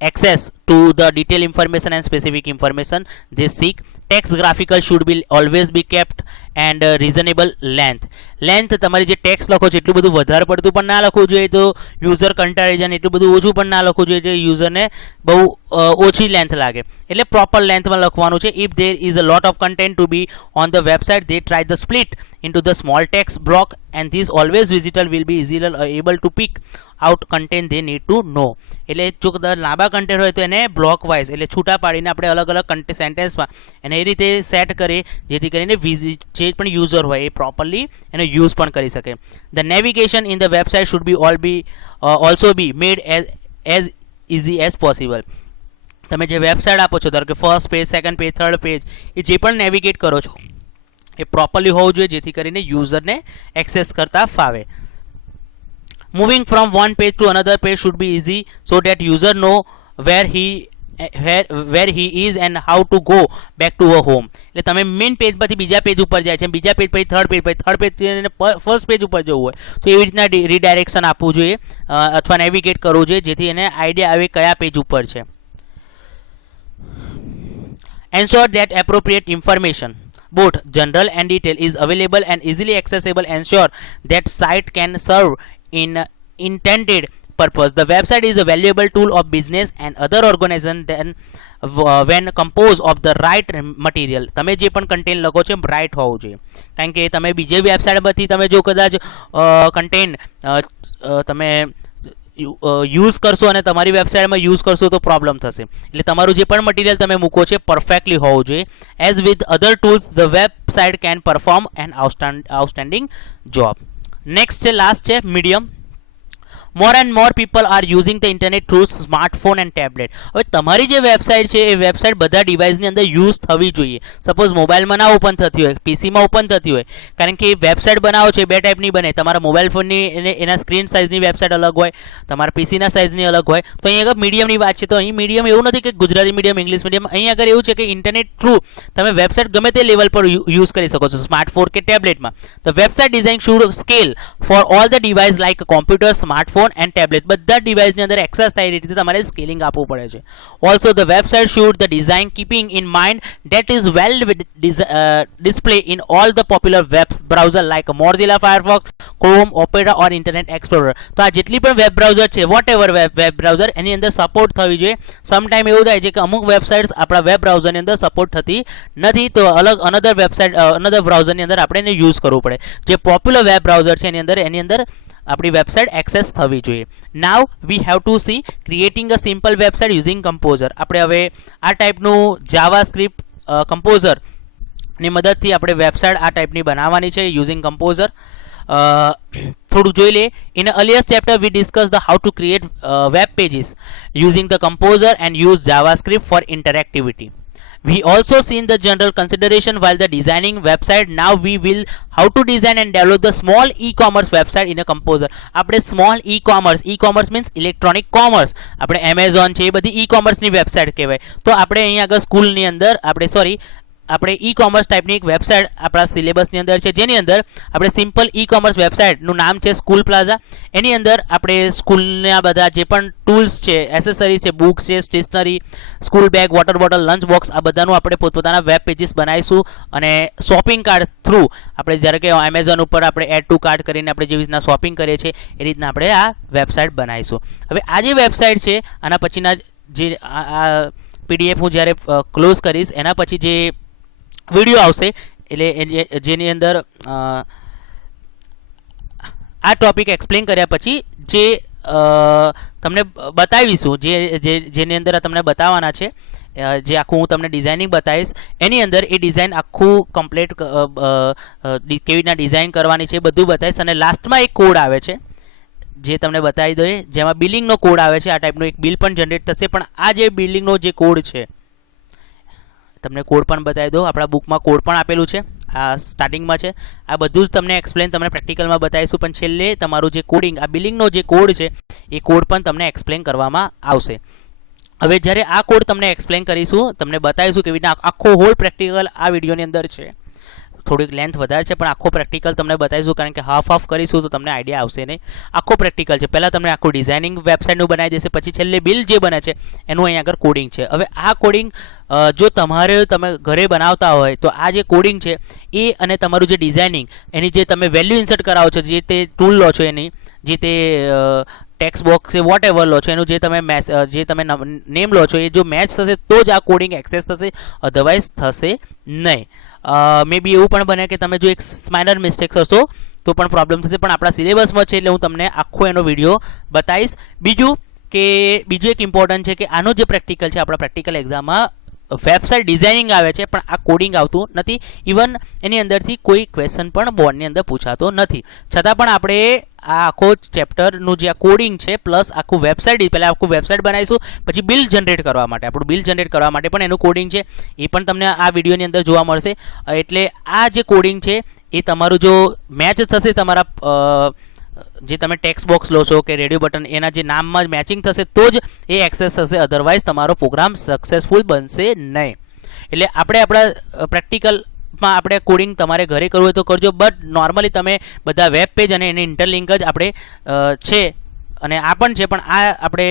access to the detailed information and specific information they seek. Text graphical should be always be kept and reasonable length. તમારી જે ટેક્સ્ટ લખો છો એટલું બધું વધારે પડતું પણ ના લખવું જોઈએ તો યુઝર કંટાળી જાય, એટલું બધું ઓછું પણ ના લખવું જોઈએ તો યુઝરને બહુ ઓછી લેન્થ લાગે. એટલે પ્રોપર લેન્થમાં લખવાનું છે. If there is a lot of content to be on the website they try the split into the small text block and this always visitor will be easily able to pick out content they need to know. એટલે જો લાંબા કન્ટેન્ટ હોય તો એને block wise એટલે છૂટા પાડીને આપણે અલગ અલગ સેન્ટેન્સમાં એને એ રીતે સેટ કરીએ જેથી કરીને જે પણ યુઝર હોય એ પ્રોપરલી એનો યુઝ પણ કરી શકે. The navigation in the website should be also be made as easy as possible. તમે જે વેબસાઇટ આપો છો ધારો કે first page, second page, third page, એ જે પણ નેવિગેટ કરો છો એ પ્રોપરલી હોવું જોઈએ જેથી કરીને યુઝરને એક્સેસ કરતા ફાવે. Moving from one page to another page should be easy so that user know where he is and how to go back to a home. એટલે તમે મેઇન પેજ પરથી બીજા પેજ ઉપર જાય છે, બીજા પેજ પછી થર્ડ પેજ ફર્સ્ટ પેજ ઉપર જવું હોય તો એવી રીતના રીડાયરેક્શન આપવું જોઈએ અથવા નેવિગેટ કરવું જોઈએ જેથી એને આઈડિયા આવે કયા પેજ ઉપર છે. Ensure that appropriate information, both general and detail, is available and easily accessible. Ensure that site can serve in intended purpose. The website is a valuable tool of business and other organization then when composed of the right material. તમે જે પણ કન્ટેન્ટ લખો છો રાઇટ હોવું જોઈએ કારણ કે તમે બીજે વેબસાઇટ પરથી તમે જો કદાચ કન્ટેન્ટ તમે યુઝ કરશો અને તમારી વેબસાઇટમાં યુઝ કરશો તો પ્રોબ્લેમ થશે. એટલે તમારું જે પણ મટીરિયલ તમે મૂકો છે પરફેક્ટલી હોવું જોઈએ. As with other tools the website can perform an outstanding job. Next છે, લાસ્ટ છે, medium. More and more people are using the internet through smartphone and tablet. હવે તમારી જે વેબસાઇટ છે એ વેબસાઇટ બધા ડિવાઇસની અંદર યુઝ થવી જોઈએ. સપોઝ મોબાઈલમાં ના ઓપન થતી હોય, પીસીમાં ઓપન થતી હોય, કારણ કે વેબસાઇટ બનાવો છે બે ટાઈપની બને. તમારા મોબાઈલ ફોનની એના સ્ક્રીન સાઇઝની વેબસાઇટ અલગ હોય, તમારા પીસીના સાઇઝની અલગ હોય. તો અહીં આગળ મીડિયમની વાત છે. તો અહીં મીડિયમ એવું નથી કે ગુજરાતી મીડિયમ, ઇંગ્લિશ મીડિયમ. અહીં આગળ એવું છે કે ઇન્ટરનેટ થ્રુ તમે વેબસાઇટ ગમે તે લેવલ પર યુઝ કરી શકો છો, સ્માર્ટફોન કે ટેબ્લેટમાં. તો website design should scale for all the device like computer, smartphone and tablet. બધા ડિવાઇસની અંદર એક્સેસ થાય એ રીતે તમારે સ્કેલિંગ આપવું પડે છે. Also the website should the design keeping in mind that is well display in all the popular web browser like Mozilla Firefox, chrome, opera or internet explorer. તો આ જેટલી પણ વેબ બ્રાઉઝર છે, વોટ એવર વેબ બ્રાઉઝર, એની અંદર સપોર્ટ થવી જોઈએ. સમટાઈમ એવું થાય છે કે અમુક વેબસાઇટ્સ આપણા વેબ બ્રાઉઝરની અંદર સપોર્ટ થતી નથી, તો અલગ અનધર વેબસાઇટ અનધર બ્રાઉઝરની અંદર આપણે એને યુઝ કરવું પડે. જે પોપ્યુલર વેબ બ્રાઉઝર છે એની અંદર આપણી વેબસાઇટ એક્સેસ થવી જોઈએ. Now we have to see creating a simple website using composer. આપણે હવે આ ટાઈપનું જાવા સ્ક્રિપ્ટ કમ્પોઝરની મદદથી આપણે વેબસાઇટ આ ટાઈપની બનાવવાની છે યુઝિંગ કમ્પોઝર. થોડું જોઈ લે. In earlier chapter we discuss the how to create web pages using the composer and use JavaScript for interactivity. We also seen the general consideration while the designing website. Now we will how to design and develop the small e-commerce website in a composer. આપણે small e-commerce means electronic commerce. આપણે Amazon છે એ બધી e-commerce ની વેબસાઇટ કહેવાય. તો આપણે અહીં આગળ સ્કૂલની અંદર આપણે ઈ-કોમર્સ ટાઈપની એક વેબસાઇટ આપણા સિલેબસની અંદર છે, જેની અંદર આપણે સિમ્પલ ઈ-કોમર્સ વેબસાઇટનું નામ છે સ્કૂલ પ્લાઝા. એની અંદર આપણે સ્કૂલના બધા જે પણ ટૂલ્સ છે, એસેસરીઝ છે, બુક્સ છે, stationery, school bag, water bottle, lunch box, આ બધાનું આપણે પોતપોતાના વેબ પેજીસ બનાવીશું. અને શોપિંગ કાર્ડ થ્રુ આપણે જ્યારે કે એમેઝોન ઉપર આપણે એડ ટુ કાર્ટ કરીને આપણે જેવી રીતના શોપિંગ કરીએ છીએ એ રીતના આપણે આ વેબસાઇટ બનાવીશું. હવે આ જે વેબસાઇટ છે આના પછીના જે આ પીડીએફ હું જ્યારે ક્લોઝ કરીશ એના પછી જે વિડીયો આવશે એટલે જેની અંદર આ ટોપિક એક્સપ્લેન કર્યા પછી જે તમને બતાવીશું, જેની અંદર તમને બતાવવાના છે, જે આખું હું તમને ડિઝાઇનિંગ બતાવીશ એની અંદર એ ડિઝાઇન આખું કમ્પ્લીટ કેવી રીતના ડિઝાઇન કરવાની છે બધું બતાવીશ. અને લાસ્ટમાં એક કોડ આવે છે જે તમને બતાવી દઈએ, જેમાં બિલિંગનો કોડ આવે છે. આ ટાઈપનો એક બિલ પણ જનરેટ થશે. પણ આ જે બિલિંગનો જે કોડ છે તમને કોડ પણ બતાવી દો. આપણા બુકમાં કોડ પણ આપેલું છે, આ સ્ટાર્ટિંગમાં છે. આ બધું જ તમને એક્સપ્લેન તમને પ્રેક્ટિકલમાં બતાવીશું. પણ છેલ્લે તમારું જે કોડિંગ, આ બિલિંગનો જે કોડ છે એ કોડ પણ તમને એક્સપ્લેન કરવામાં આવશે. હવે જ્યારે આ કોડ તમને એક્સપ્લેન કરીશું, તમને બતાવીશું કેવી રીતે આખો હોલ પ્રેક્ટિકલ આ વિડીયોની અંદર છે. થોડીક લેન્થ વધારે છે પણ આખો પ્રેક્ટિકલ તમને બતાવીશું, કારણ કે હાફ કરીશું તો તમને આઈડિયા આવશે નહીં. આખો પ્રેક્ટિકલ છે. પહેલાં તમને આખું ડિઝાઇનિંગ વેબસાઇટનું બનાવી દેશે, પછી છેલ્લે બિલ જે બને છે એનું અહીં આગળ કોડિંગ છે. હવે આ કોડિંગ જો તમે ઘરે બનાવતા હોય તો આ જે કોડિંગ છે એ અને તમારું જે ડિઝાઇનિંગ એની જે તમે વેલ્યુ ઇન્સર્ટ કરાવો છો, જે તે ટૂલ લો છો, એની જે તે ટેક્સ્ટ બોક્સ છે, વોટ એવર લો છો, એનું જે તમે નેમ લો છો એ જો મેચ થશે તો જ આ કોડિંગ એક્સેસ થશે, અધરવાઇઝ થશે નહીં. મે બી એવું પણ બને કે તમે જો એક માઇનર મિસ્ટેક કરશો તો પણ પ્રોબ્લેમ થશે. પણ આપણા સિલેબસમાં છે એટલે હું તમને આખો એનો વિડીયો બતાવીશ. બીજું એક ઇમ્પોર્ટન્ટ છે કે આનો જે પ્રેક્ટિકલ છે, આપણા પ્રેક્ટિકલ એક્ઝામમાં વેબસાઇટ ડિઝાઇનિંગ આવે છે પણ આ કોડિંગ આવતું નથી. ઇવન એની અંદરથી કોઈ ક્વેશ્ચન પણ બોર્ડની અંદર પૂછાતો નથી. છતાં પણ આપણે આ આખો ચેપ્ટરનું જે આ કોડિંગ છે પ્લસ આખું વેબસાઇટ, પહેલાં આખું વેબસાઇટ બનાવીશું, પછી બિલ જનરેટ કરવા માટે, આપણું બિલ જનરેટ કરવા માટે પણ એનું કોડિંગ છે, એ પણ તમને આ વિડીયોની અંદર જોવા મળશે. એટલે આ જે કોડિંગ છે એ તમારું જો મેચ થશે, તમારા જે તમે ટેક્સ્ટ બોક્સ લો છો કે રેડિયો બટન, એના જે નામમાં મેચિંગ થશે તો જ એ એક્સેસ થશે, અધરવાઇઝ તમારો પ્રોગ્રામ સક્સેસફુલ બનશે નહીં. એટલે આપણે આપણા પ્રેક્ટિકલમાં આપણે કોડિંગ તમારે ઘરે કરવું હોય તો કરજો, બટ નોર્મલી તમે બધા વેબ પેજ અને એની ઇન્ટરલિંક જ આપણે છે અને આ પણ છે, પણ આ આપણે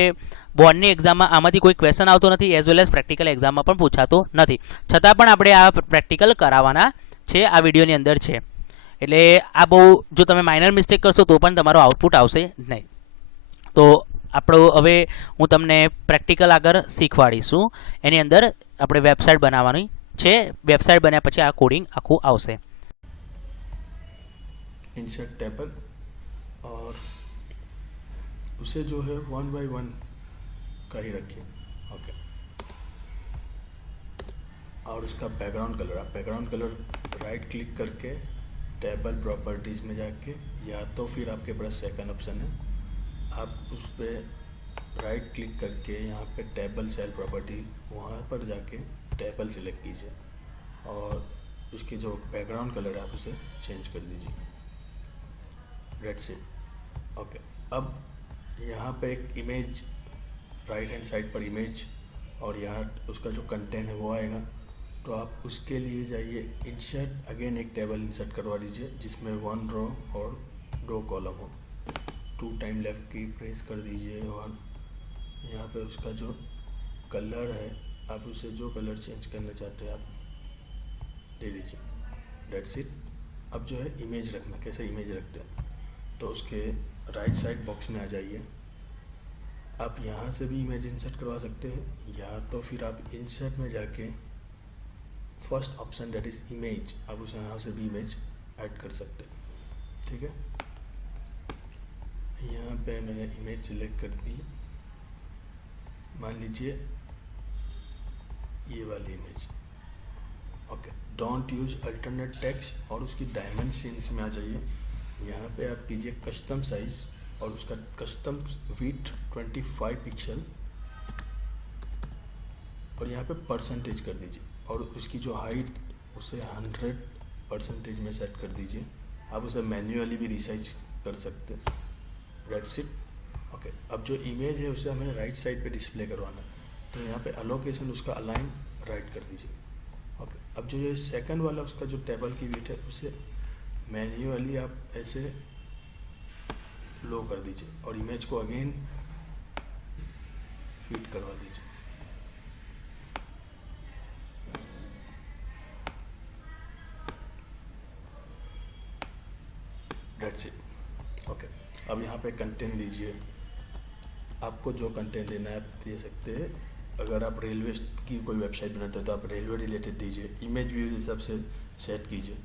બોર્ડની એક્ઝામમાં આમાંથી કોઈ ક્વેશ્ચન આવતો નથી, એઝ વેલ એઝ પ્રેક્ટિકલ એક્ઝામમાં પણ પૂછાતો નથી. છતાં પણ આપણે આ પ્રેક્ટિકલ કરાવવાના છે, આ વિડીયોની અંદર છે. એટલે આ બહુ જો તમે માઇનર મિસ્ટેક કરશો તો પણ તમારો આઉટપુટ આવશે નહીં. તો આપણો હવે હું તમને પ્રેક્ટિકલ આગળ શીખવાડીશું. એની અંદર આપણે વેબસાઇટ બનાવવાની છે. વેબસાઇટ બન્યા પછી આ કોડિંગ આખું આવશે. इंसर्ट टेबल और उसे जो है 1 बाई 1 का ही रखिए। ओके, और उसका बैकग्राउंड कलर, आप बैकग्राउंड कलर राइट क्लिक करके टेबल प्रॉपर्टीज़ में जाके, या तो फिर आपके पास सेकंड ऑप्शन है, आप उस पर राइट क्लिक करके यहाँ पे टेबल सेल प्रॉपर्टी, वहाँ पर जाके टेबल सिलेक्ट कीजिए और उसकी जो बैकग्राउंड कलर है आप उसे चेंज कर दीजिए। That's it. ओके, अब यहाँ पे एक इमेज, राइट हैंड साइड पर इमेज, और यहाँ उसका जो कंटेंट है वो आएगा। तो आप उसके लिए जाइए इंसर्ट, अगेन एक टेबल इंसर्ट करवा दीजिए जिसमें 1 रो और 2 कॉलम हो। 2 टाइम लेफ़्ट की प्रेस कर दीजिए और यहाँ पे उसका जो कलर है आप उसे जो कलर चेंज करना चाहते हैं आप दे दीजिए। That's it. अब जो है इमेज रखना, कैसे इमेज रखते हैं, तो उसके राइट साइड बॉक्स में आ जाइए। आप यहाँ से भी इमेज इंसर्ट करवा सकते हैं, या तो फिर आप इंसर्ट में जाके first option that is image, आप उस यहाँ से भी इमेज ऐड कर सकते हैं। ठीक है, यहाँ पे मैंने इमेज सिलेक्ट कर दी, मान लीजिए ये वाली image. Okay, don't use alternate text, और उसकी डायमेंशंस में आ जाइए। यहाँ पे आप कीजिए कस्टम साइज, और उसका कस्टम विड्थ 25 पिक्सल, और यहाँ पे परसेंटेज कर दीजिए, और उसकी जो हाइट उसे 100% में सेट कर दीजिए। आप उसे मैन्युअली भी रिसाइज कर सकते हैं। That's it. ओके, अब जो इमेज है उसे हमें राइट साइड पे डिस्प्ले करवाना है, तो यहाँ पे अलोकेशन उसका अलाइन राइट कर दीजिए। ओके, अब जो ये सेकंड वाला उसका जो टेबल की विड्थ है उसे मैन्युअली आप ऐसे लो कर दीजिए, और इमेज को अगेन फिट करवा दीजिए। That's it. ओके, अब यहाँ पे कंटेंट दीजिए, आपको जो कंटेंट देना है आप दे सकते हैं। अगर आप रेलवे की कोई वेबसाइट बनाते हैं तो आप रेलवे रिलेटेड दीजिए, इमेज भी उस हिसाब से सेट कीजिए।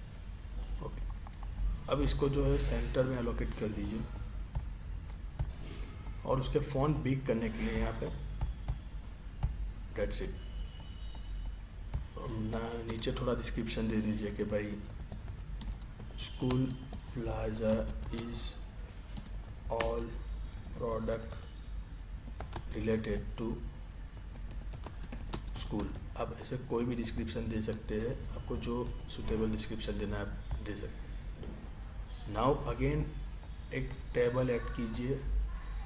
ओके, अब इसको जो है सेंटर में एलोकेट कर दीजिए, और उसके फ़ॉन्ट बिग करने के लिए यहाँ पे डेट्स इट ना, नीचे थोड़ा डिस्क्रिप्शन दे दीजिए कि भाई school plaza is all product related to school. आप ऐसे कोई भी डिस्क्रिप्शन दे सकते हैं, आपको जो सुटेबल डिस्क्रिप्शन देना है आप दे सकते हैं। नाउ अगेन एक टेबल ऐड कीजिए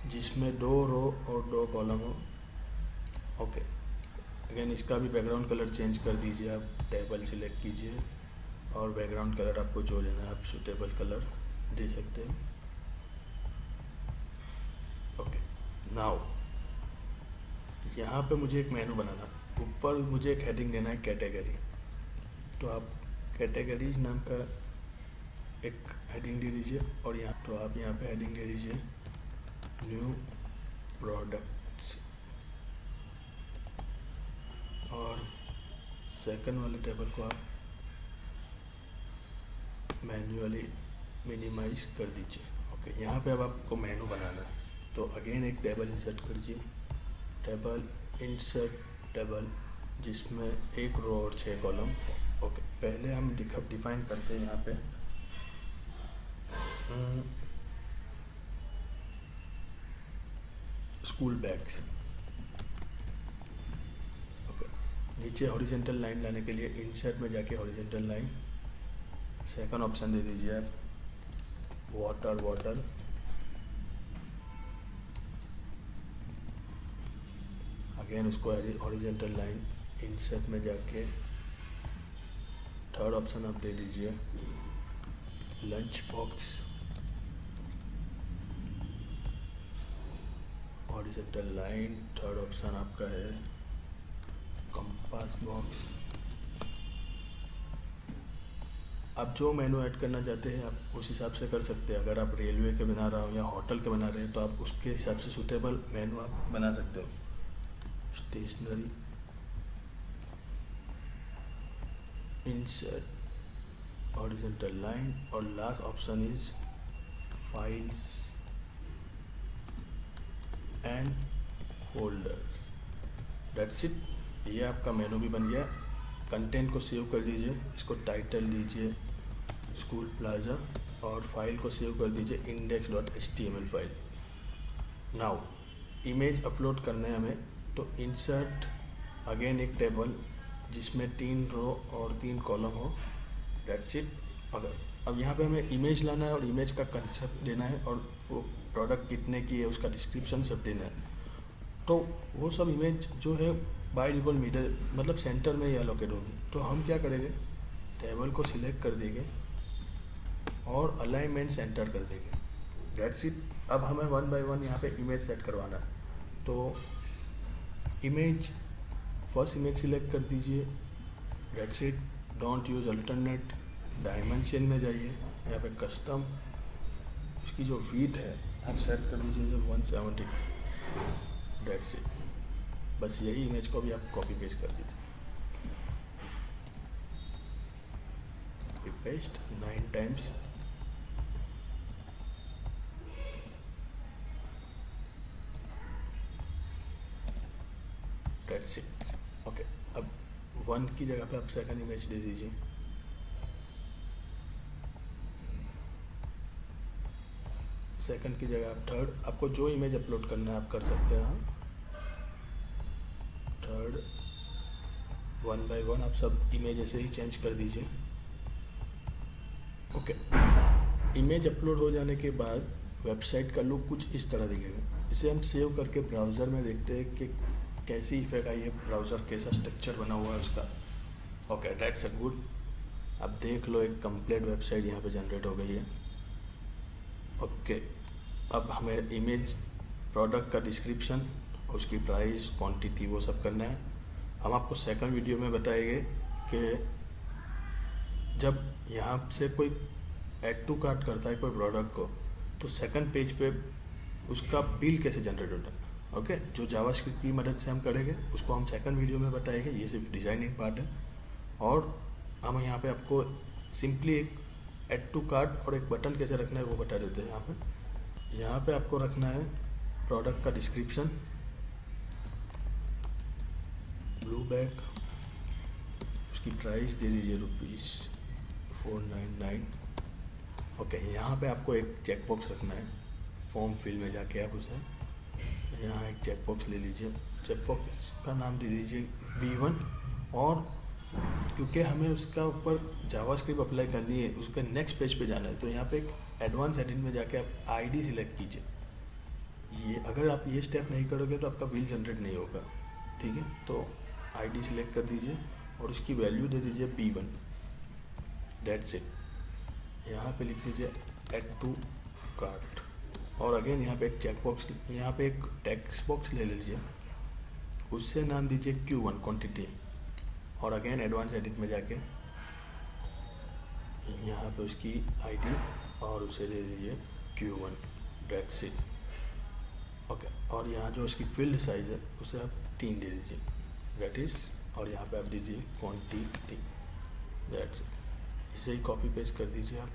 जिसमें 2 रो और 2 कॉलम हो। ओके, अगेन इसका भी बैकग्राउंड कलर चेंज कर दीजिए, आप टेबल सिलेक्ट कीजिए और बैकग्राउंड कलर आपको जो लेना है आप सुटेबल कलर दे सकते हैं। ओके, नाउ यहाँ पे मुझे एक मेनू बनाना, ऊपर मुझे एक हेडिंग देना है कैटेगरी, तो आप कैटेगरीज नाम का एक हेडिंग दे दीजिए, और यहाँ तो आप यहाँ पे हेडिंग दे दीजिए न्यू प्रोडक्ट्स, और सेकंड वाले टेबल को आप मैन्युअली मिनिमाइज कर दीजिए। ओके, यहाँ पे अब आपको मेनू बनाना है, तो अगेन एक टेबल इंसर्ट कीजिए, टेबल इंसर्ट टेबल जिसमें 1 रो और 6 कॉलम। ओके, पहले हम डिफाइन करते हैं यहाँ पे स्कूल बैग्स। ओके, नीचे हॉरिजॉन्टल लाइन लाने के लिए इंसर्ट में जाके हॉरिजॉन्टल लाइन, सेकंड ऑप्शन दे दीजिए आप वाटर बॉटल, अगेन उसको हॉरिजॉन्टल लाइन इंसर्ट में जाके थर्ड ऑप्शन आप दे दीजिए lunch box, horizontal line, third option आपका है कंपास बॉक्स। आप जो मेनू ऐड करना चाहते हैं आप उस हिसाब से कर सकते हैं। अगर आप रेलवे के बना रहे हो या होटल के बना रहे हैं तो आप उसके हिसाब से सूटेबल मेनू आप बना सकते हो। स्टेशनरी, इंसर्ट हॉरिजॉन्टल लाइन, और last option is files and folder. That's it. ये आपका मेनू भी बन गया। कंटेंट को सेव कर दीजिए, इसको टाइटल दीजिए स्कूल प्लाजा और फाइल को सेव कर दीजिए index.html file. Now image upload करना है हमें, तो इंसर्ट अगेन एक टेबल जिसमें 3 रो और 3 कॉलम हो। That's it. अगर अब यहाँ पे हमें इमेज लाना है और इमेज का कंसेप्ट देना है और वो प्रोडक्ट कितने की है उसका डिस्क्रिप्शन सब देना है। तो वो सब इमेज जो है बाय डिफ़ॉल्ट मिडल मतलब सेंटर में ही एलोकेट होगी। तो हम क्या करेंगे, टेबल को सिलेक्ट कर देंगे और अलाइनमेंट सेंटर कर देंगे। That's it. अब हमें 1 बाय 1 यहाँ पे इमेज सेट करवाना है। तो इमेज फर्स्ट इमेज सिलेक्ट कर दीजिए। That's it. Don't use alternate. Dimension में जाइए, यहाँ पे कस्टम उसकी जो विड्थ है आप सेट कर दीजिए 170। That's it. बस यही इमेज को भी आप कॉपी पेस्ट कर दीजिए। पेस्ट 9 टाइम्स। That's it. ओके, अब 1 की जगह पे आप सेकंड इमेज दे दीजिए। सेकंड की जगह आप थर्ड, आपको जो इमेज अपलोड करना है आप कर सकते हैं। थर्ड 1 बाय 1 आप सब इमेज ऐसे ही चेंज कर दीजिए। ओके, इमेज अपलोड हो जाने के बाद वेबसाइट का लुक कुछ इस तरह दिखेगा। इसे हम सेव करके ब्राउज़र में देखते हैं कि कैसी इफेक्ट आई है, ब्राउज़र कैसा स्ट्रक्चर बना हुआ है उसका। Okay, that's a good. अब देख लो एक कंप्लीट वेबसाइट यहाँ पे जनरेट हो गई है। ओके, अब हमें इमेज, प्रोडक्ट का डिस्क्रिप्शन, उसकी प्राइस, क्वांटिटी वो सब करना है। हम आपको सेकंड वीडियो में बताएंगे कि जब यहाँ से कोई ऐड टू कार्ट करता है कोई प्रोडक्ट को, तो सेकंड पेज पे उसका बिल कैसे जनरेट होता है। ओके, जो जावास्क्रिप्ट की मदद से हम करेंगे उसको हम सेकंड वीडियो में बताएंगे। ये सिर्फ डिज़ाइनिंग पार्ट है। और हम यहाँ पे आपको सिंपली एक ऐड टू कार्ट और एक बटन कैसे रखना है वो बता देते हैं। यहाँ पे आपको रखना है प्रोडक्ट का डिस्क्रिप्शन, ब्लू बैग, उसकी प्राइस दे दीजिए ₹499। ओके, यहाँ पे आपको एक चेकबॉक्स रखना है। फॉर्म फिल में जाके आप उसे यहाँ एक चेकबॉक्स ले लीजिए। चेकबॉक्स का नाम दे दीजिए B1। और क्योंकि हमें उसका ऊपर जावास्क्रिप्ट अप्लाई करनी है, उसके नेक्स्ट पेज पे जाना है, तो यहाँ पे एक एडवांस एडिट में जाके आप आईडी सिलेक्ट कीजिए। ये अगर आप ये स्टेप नहीं करोगे तो आपका बिल जनरेट नहीं होगा। ठीक है, तो आईडी सिलेक्ट कर दीजिए और उसकी वैल्यू दे दीजिए B1। That's it. यहाँ पे लिख दीजिए ऐड टू कार्ट और अगेन यहाँ पे एक चेकबॉक्स, यहाँ पे एक टेक्स्ट बॉक्स ले लीजिए, उससे नाम दीजिए Q1 क्वांटिटी। और अगेन एडवांस एडिट में जाके यहाँ पे उसकी आईडी और उसे दे दीजिए Q1। That's it. ओके, और यहाँ जो उसकी फील्ड साइज़ है उसे आप 3 दे दीजिए। That is. और यहाँ पे आप दीजिए क्वांटिटी। That's it. इसे ही कॉपी पेस्ट कर दीजिए आप।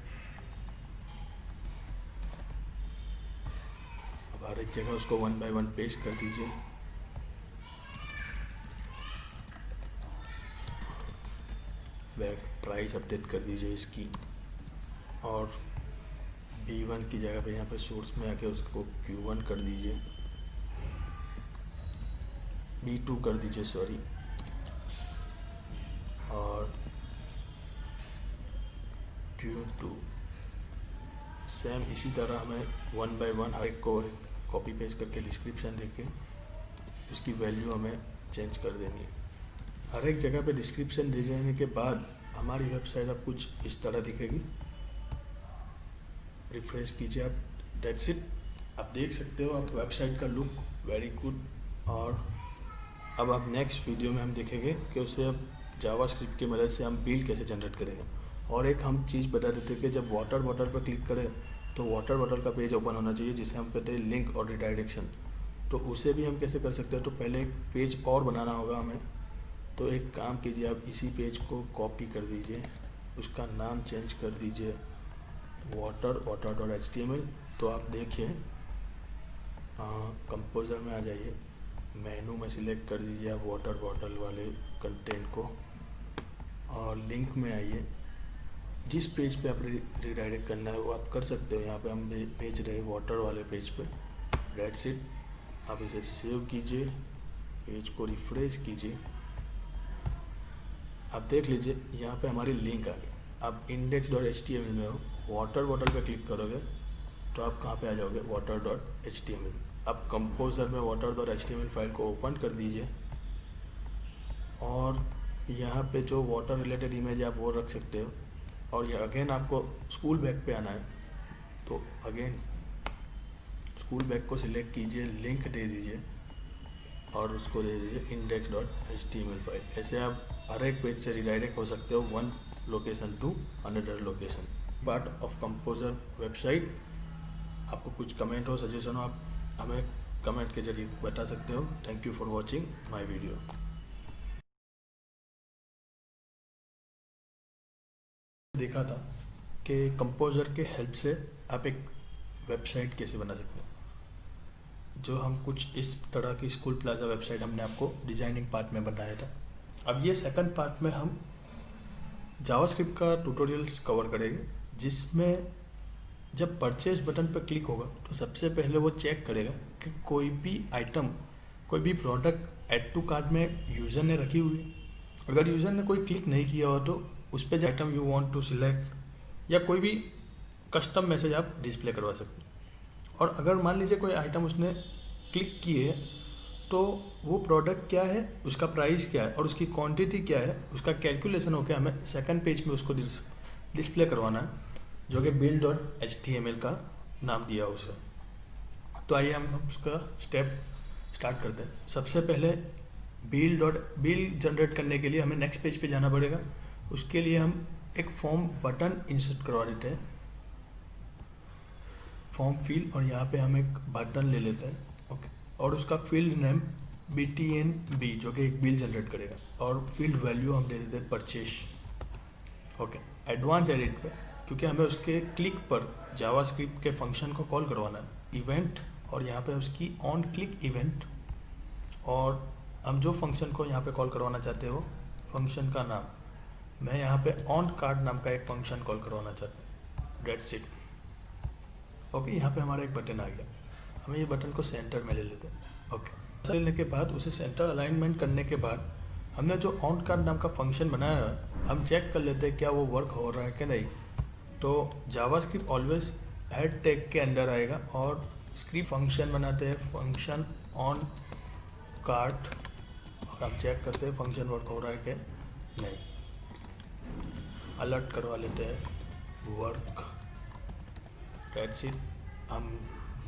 अब हर एक जगह उसको 1 बाय 1 पेस्ट कर दीजिए। बैक प्राइस अपडेट कर दीजिए इसकी। और B1 की जगह पे यहाँ पे सोर्स में आके उसको Q1 कर दीजिए, B2 कर दीजिए सॉरी। और Q2 सेम इसी तरह हमें 1 बाय 1 हर एक को कॉपी पेस्ट करके डिस्क्रिप्शन देके उसकी वैल्यू हमें चेंज कर देनी है। हर एक जगह पे डिस्क्रिप्शन दे जाने के बाद हमारी वेबसाइट अब कुछ इस तरह दिखेगी। रिफ्रेश कीजिए आप। That's it. आप देख सकते हो आप वेबसाइट का लुक वेरी गुड। और अब आप नेक्स्ट वीडियो में हम देखेंगे कि उसे अब जावास्क्रिप्ट की मदद से हम बिल कैसे जनरेट करेंगे। और एक हम चीज़ बता देते हैं कि जब वाटर बॉटल पर क्लिक करें तो वाटर बॉटल का पेज ओपन होना चाहिए, जिसे हम कहते हैं लिंक और रिडायरेक्शन। तो उसे भी हम कैसे कर सकते हैं, तो पहले एक पेज और बनाना होगा हमें। तो एक काम कीजिए, आप इसी पेज को कॉपी कर दीजिए, उसका नाम चेंज कर दीजिए water.html। तो आप देखिए कंपोज़र में आ जाइए, मेनू में सिलेक्ट कर दीजिए आप वाटर बॉटल वाले कंटेंट को, और लिंक में आइए। जिस पेज पे आप रिडायरेक्ट करना है वो आप कर सकते हो। यहाँ पे हम भेज रहे हैं वाटर वाले पेज पे। That's it. आप इसे सेव कीजिए, पेज को रिफ्रेश कीजिए, आप देख लीजिए यहाँ पे हमारी लिंक आ गई। आप index.html में हो, वाटर बॉटल पे क्लिक करोगे तो आप कहाँ पे आ जाओगे, water.html। आप कंपोज़र में water.html फाइल को ओपन कर दीजिए, और यहाँ पे जो वाटर रिलेटेड इमेज है आप वो रख सकते हो। और ये अगेन आपको स्कूल बैग पे आना है, तो अगेन स्कूल बैग को सिलेक्ट कीजिए, लिंक दे दीजिए और उसको दे दीजिए index.html फाइल। ऐसे आप हर एक पेज से रिडायरेक्ट हो सकते हो one location to another location. Part of composer website. आपको कुछ कमेंट हो, सजेशन हो, आप हमें कमेंट के जरिए बता सकते हो। Thank you for watching my video. देखा था कि कंपोज़र के हेल्प से आप एक वेबसाइट कैसे बना सकते हो। जो हम कुछ इस तरह की स्कूल प्लाजा वेबसाइट हमने आपको डिज़ाइनिंग पार्ट में बनाया था। अब ये सेकंड पार्ट में हम जावास्क्रिप्ट का ट्यूटोरियल्स कवर करेंगे, जिसमें जब परचेज बटन पर क्लिक होगा तो सबसे पहले वो चेक करेगा कि कोई भी आइटम, कोई भी प्रोडक्ट ऐड टू कार्ट में यूज़र ने रखी हुई है। अगर यूज़र ने कोई क्लिक नहीं किया हो तो उस पर जो item you want to select या कोई भी कस्टम मैसेज आप डिस्प्ले करवा सकते हो। और अगर मान लीजिए कोई आइटम उसने क्लिक की है तो वो प्रोडक्ट क्या है, उसका प्राइस क्या है और उसकी क्वांटिटी क्या है, उसका कैलकुलेशन होकर हमें सेकंड पेज में उसको डिस्प्ले करवाना है, जो कि build.html का नाम दिया उसे। तो आइए हम उसका स्टेप स्टार्ट करते हैं। सबसे पहले बिल जनरेट करने के लिए हमें नेक्स्ट पेज पे जाना पड़ेगा। उसके लिए हम एक फॉर्म बटन इंसर्ट करवा देते हैं, फॉर्म फील, और यहाँ पे हम एक बटन ले लेते हैं। ओके, और उसका फील्ड नेम BTNB जो कि एक बिल जनरेट करेगा, और फील्ड वैल्यू हम दे देते हैं परचेज। ओके, एडवांस एडिट पे, क्योंकि हमें उसके क्लिक पर जावास्क्रिप्ट के फंक्शन को कॉल करवाना है, इवेंट, और यहाँ पे उसकी ऑन क्लिक इवेंट, और हम जो फंक्शन को यहाँ पे कॉल करवाना चाहते हो फंक्शन का नाम, मैं यहाँ पे ऑन कार्ड नाम का एक फंक्शन कॉल करवाना चाहता हूँ। That's it. ओके, यहाँ पे हमारा एक बटन आ गया, हमें ये बटन को सेंटर में ले लेते हैं। ओके, लेने के बाद उसे सेंटर अलाइनमेंट करने के बाद हमने जो ऑन कार्ड नाम का फंक्शन बनाया है, हम चेक कर लेते हैं क्या वो वर्क हो रहा है कि नहीं। तो जावास्क्रिप्ट ऑलवेज हेड टैग के अंदर आएगा, और स्क्रिप्ट फंक्शन बनाते हैं, फंक्शन ऑन कार्ड, और हम चेक करते हैं फंक्शन वर्क हो रहा है कि नहीं। अलर्ट करवा लेते हैं वर्क। That's it. हम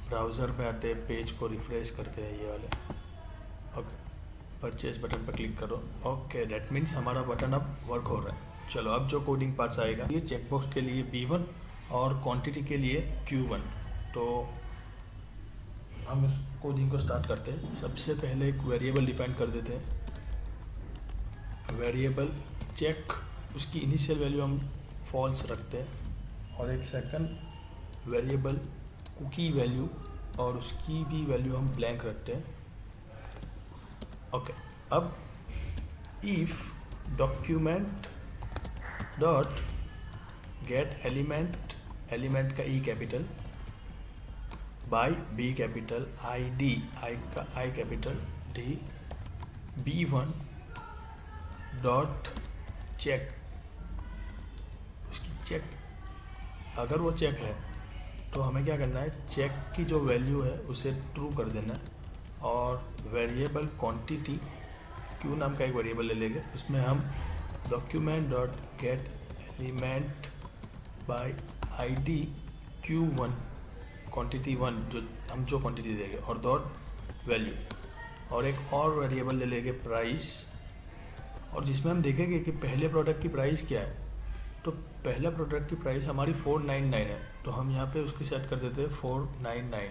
ब्राउज़र पे आते हैं, पेज को रिफ्रेश करते हैं, ये वाले। ओके, परचेज बटन पर क्लिक करो। ओके, दैट मीन्स हमारा बटन अब वर्क हो रहा है। चलो, अब जो कोडिंग पार्ट्स आएगा, ये चेकबॉक्स के लिए B1 और क्वांटिटी के लिए Q1। तो हम इस कोडिंग को स्टार्ट करते हैं। सबसे पहले एक वेरिएबल डिफाइन कर देते हैं, वेरिएबल चेक, उसकी इनिशियल वैल्यू हम फॉल्स रखते हैं, और एक सेकंड वेरिएबल कुकी वैल्यू, और उसकी भी वैल्यू हम ब्लैंक रखते हैं। ओके, अब if document dot get element, element का E capital, by B capital, ID, I का I capital, D, B1 dot check, उसकी चेक, अगर वो चेक है तो हमें क्या करना है, चेक की जो वैल्यू है उसे ट्रू कर देना है। और वेरिएबल क्वांटिटी, Q नाम का एक वेरिएबल ले लेंगे, उसमें हम document dot get element by ID Q1 quantity 1, जो क्वांटिटी देंगे, और डॉट वैल्यू, और एक और वेरिएबल ले लेंगे प्राइस, और जिसमें हम देखेंगे कि पहले प्रोडक्ट की प्राइस क्या है। तो पहला प्रोडक्ट की प्राइस हमारी 499 है, तो हम यहाँ पे उसकी सेट कर देते हैं 499।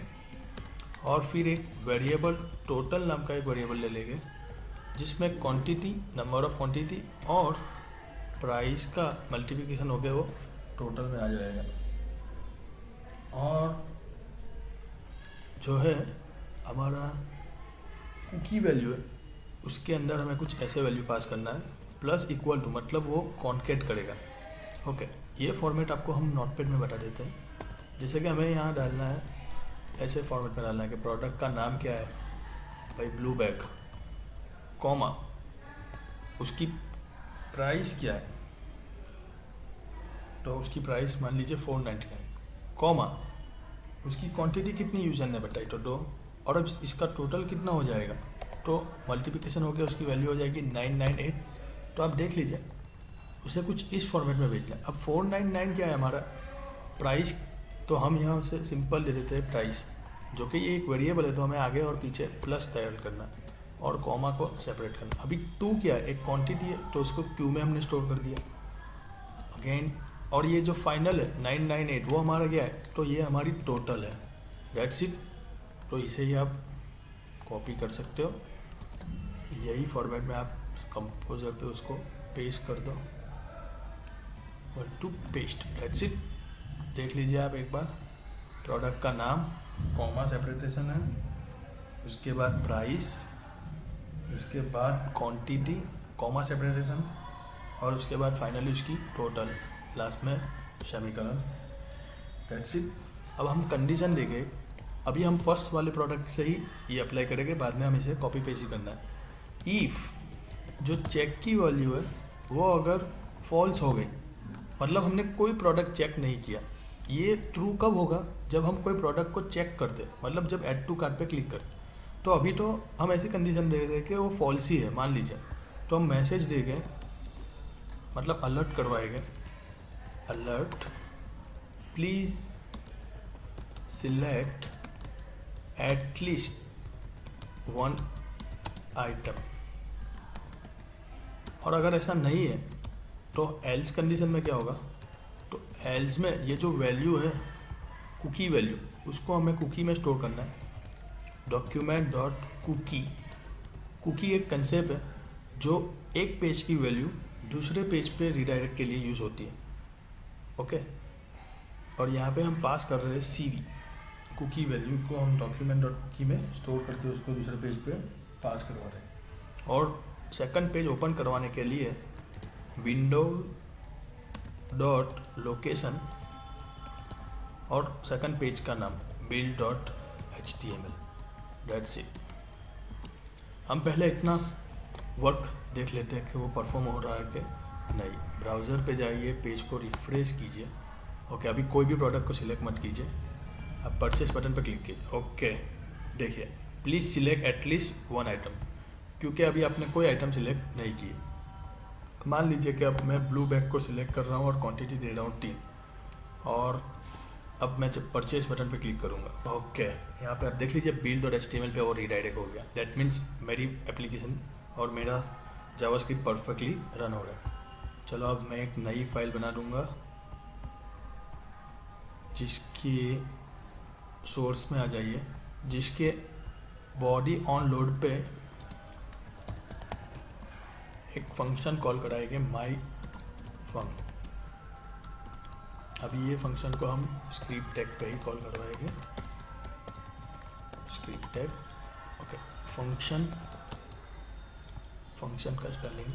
और फिर एक वेरिएबल टोटल नाम का एक वेरिएबल ले लेंगे, जिसमें क्वांटिटी, नंबर ऑफ क्वांटिटी और प्राइस का मल्टीप्लिकेशन हो गया, वो टोटल में आ जाएगा। और जो है हमारा कुकी वैल्यू है उसके अंदर हमें कुछ ऐसे वैल्यू पास करना है, प्लस इक्वल टू मतलब वो कॉन्केट करेगा। ओके, ये फॉर्मेट आपको हम नोटपैड में बता देते हैं। जैसे कि हमें यहाँ डालना है, ऐसे फॉर्मेट में डालना है कि प्रोडक्ट का नाम क्या है भाई, ब्लू बैग, कॉमा उसकी प्राइस क्या है, तो उसकी प्राइस मान लीजिए 499, कॉमा उसकी क्वांटिटी कितनी यूज़र ने बताई तो 2, और अब इसका टोटल कितना हो जाएगा, तो मल्टीप्लिकेशन हो गया, उसकी वैल्यू हो जाएगी 998। तो आप देख लीजिए उसे कुछ इस फॉर्मेट में भेजना है। अब 499 क्या है हमारा प्राइस, तो हम यहाँ से सिंपल दे देते हैं प्राइस, जो कि ये एक वेरिएबल है, तो हमें आगे और पीछे प्लस तैयार करना है और कॉमा को सेपरेट करना। अभी टू क्या है, एक क्वांटिटी है, तो उसको क्यू में हमने स्टोर कर दिया अगेन। और ये जो फाइनल है 998 वो हमारा क्या है, तो ये हमारी टोटल है, दैट्स इट। तो इसे ही आप कॉपी कर सकते हो, यही फॉर्मेट में आप कंपोजर पे उसको पेस्ट कर दो, टू पेस्ट, दैट्स इट। देख लीजिए आप एक बार, प्रोडक्ट का नाम, कॉमा सेपरेटेशन है, उसके बाद प्राइस, उसके बाद क्वांटिटी, कॉमा सेपरेटेशन, और उसके बाद फाइनली उसकी टोटल, लास्ट में सेमीकोलन, दैट्स इट। अब हम कंडीशन देंगे, अभी हम फर्स्ट वाले प्रोडक्ट से ही ये अप्लाई करेंगे, बाद में हम इसे कॉपी पेस्ट ही करना है। इफ़ जो चेक की वैल्यू है वो अगर फॉल्स हो गई, मतलब हमने कोई प्रोडक्ट चेक नहीं किया, ये ट्रू कब होगा, जब हम कोई प्रोडक्ट को चेक करते, मतलब जब ऐड टू कार्ट पे क्लिक करते। तो अभी तो हम ऐसी कंडीशन दे रहे कि वो फॉल्स ही है मान लीजिए, तो हम मैसेज देंगे, मतलब अलर्ट करवाएंगे, alert please select at least one item. और अगर ऐसा नहीं है तो एल्स कंडीशन में क्या होगा, तो एल्स में ये जो वैल्यू है कुकी वैल्यू, उसको हमें कुकी में स्टोर करना है, डॉक्यूमेंट डॉट कुकी। कुकी एक कंसेप्ट है जो एक पेज की वैल्यू दूसरे पेज पे रिडायरेक्ट के लिए यूज़ होती है। ओके, और यहाँ पे हम पास कर रहे हैं CV, कुकी वैल्यू को हम डॉक्यूमेंट डॉट कुकी में स्टोर करके उसको दूसरे पेज पे पास करवा रहे हैं। और सेकंड पेज ओपन करवाने के लिए विंडो डॉट लोकेशन और सेकंड पेज का नाम build dot HTML, that's it. हम पहले इतना वर्क देख लेते हैं कि वो परफॉर्म हो रहा है कि नहीं। ब्राउज़र पे जाइए, पेज को रिफ्रेश कीजिए। ओके, अभी कोई भी प्रोडक्ट को सिलेक्ट मत कीजिए, अब परचेस बटन पर क्लिक कीजिए। ओके, देखिए please select at least one item, क्योंकि अभी आपने कोई आइटम सिलेक्ट नहीं की। मान लीजिए कि अब मैं ब्लू बैग को सिलेक्ट कर रहा हूँ और क्वांटिटी दे रहा हूँ 3, और अब मैं जब परचेस बटन पे क्लिक करूँगा, ओके यहाँ पे आप देख लीजिए build.html पे वो रीडायरेक्ट हो गया। दैट मीन्स मेरी एप्लीकेशन और मेरा जावास्क्रिप्ट परफेक्टली रन हो रहा है। चलो अब मैं एक नई फाइल बना दूँगा जिसकी सोर्स में आ जाइए, जिसके बॉडी ऑन लोड पे एक फंक्शन कॉल कराएंगे माई फंक। अभी ये फंक्शन को हम स्क्रिप्ट टैग पे ही कॉल करवाएंगे, स्क्रिप्ट टैग। ओके, फंक्शन का स्पेलिंग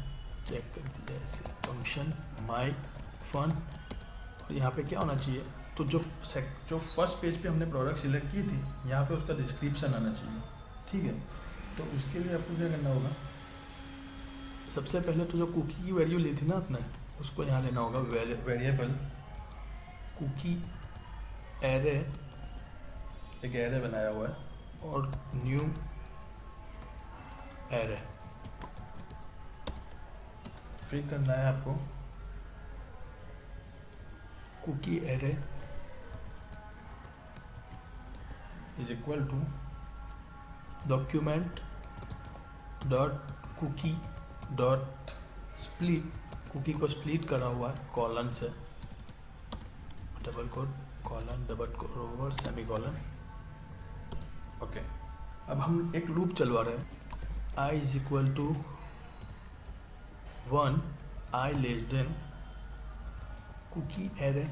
चेक कर दिया ऐसे, फंक्शन माई फन। और यहाँ पे क्या होना चाहिए, तो जो फर्स्ट पेज पे हमने प्रोडक्ट सिलेक्ट की थी, यहाँ पे उसका डिस्क्रिप्शन आना चाहिए, ठीक है। तो उसके लिए आपको क्या करना होगा, सबसे पहले तो जो कुकी की वैल्यू ली थी ना आपने, उसको यहाँ लेना होगा, वेरिएबल कुकी एरे, एक एरे बनाया हुआ है, और न्यू एरे फिर करना है आपको, cookie array is equal to document dot cookie dot split, cookie को स्प्लिट करा हुआ है कॉलन से, double quote colon double quote over semicolon. Okay, अब हम एक लूप चलवा रहे हैं, i is equal to 1, i less than cookie array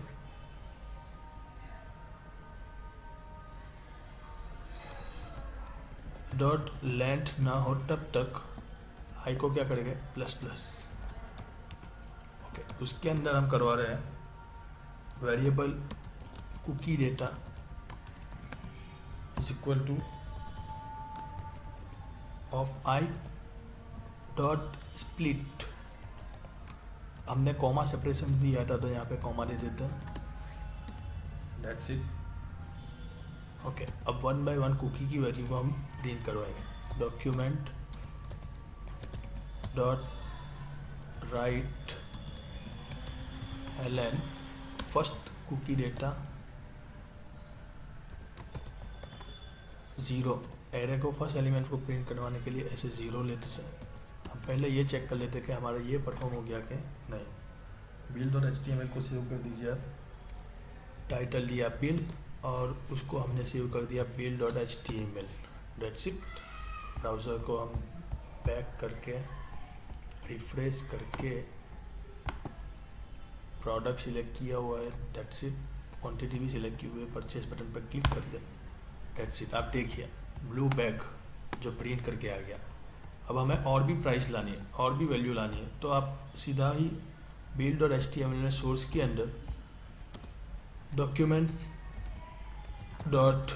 dot length ना हो तब तक आई को क्या करेंगे प्लस प्लस। ओके, उसके अंदर हम करवा रहे हैं variable cookie data is equal to of I dot split. हमने कॉमा सेपरेशन दिया था तो यहाँ पे कॉमा दे देते हैं, दैट्स इट। ओके, अब 1 बाय 1 कुकी की वैल्यू को हम प्रिंट करवाएंगे। Document dot write ln first cookie data 0। Array को फर्स्ट एलिमेंट को प्रिंट करवाने के लिए ऐसे 0 लेते हैं। हम पहले ये चेक कर लेते कि हमारा ये परफॉर्म हो गया कि नहीं। बिल डॉट HTML को सेव कर दीजिए आप। टाइटल लिया बिल और उसको हमने सेव कर दिया bill dot HTML, that's it. Browser को हम बैक करके रिफ्रेश करके प्रोडक्ट सिलेक्ट किया हुआ है, दैट्स इट। क्वांटिटी भी सिलेक्ट की हुई है, परचेज बटन पर क्लिक कर दें, दैट्स इट। आप देखिए ब्लू बैग जो प्रिंट करके आ गया। अब हमें और भी प्राइस लानी है, और भी वैल्यू लानी है, तो आप सीधा ही बिल डॉट HTML में सोर्स के अंदर document dot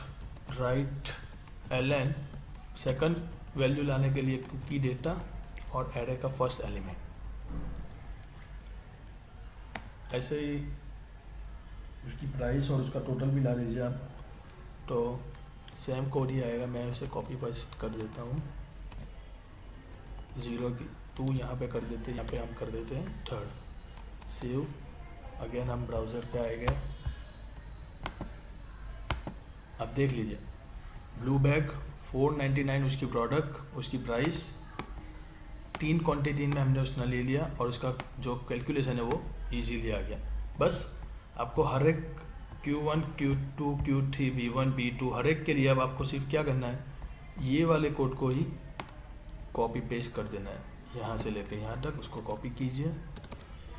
write ln second value लाने के लिए कुकी डेटा और एरे का फर्स्ट एलिमेंट। ऐसे ही उसकी प्राइस और उसका टोटल भी ला लीजिए आप, तो सेम कोड ही आएगा। मैं उसे कॉपी पेस्ट कर देता हूँ। 0 की 2 यहाँ पे कर देते हैं, यहाँ पे हम कर देते हैं 3rd। सेव अगेन हम ब्राउज़र पे आएंगे। अब देख लीजिए ब्लू बैग 499 उसकी प्रोडक्ट, उसकी प्राइस 3 क्वांटिटी में हमने उसने ले लिया और उसका जो कैलकुलेशन है वो इजीली आ गया। बस आपको हर एक Q1 Q2 Q3 B1 B2 हर एक के लिए अब आपको सिर्फ क्या करना है, ये वाले कोड को ही कॉपी पेस्ट कर देना है। यहाँ से लेकर यहाँ तक उसको कॉपी कीजिए,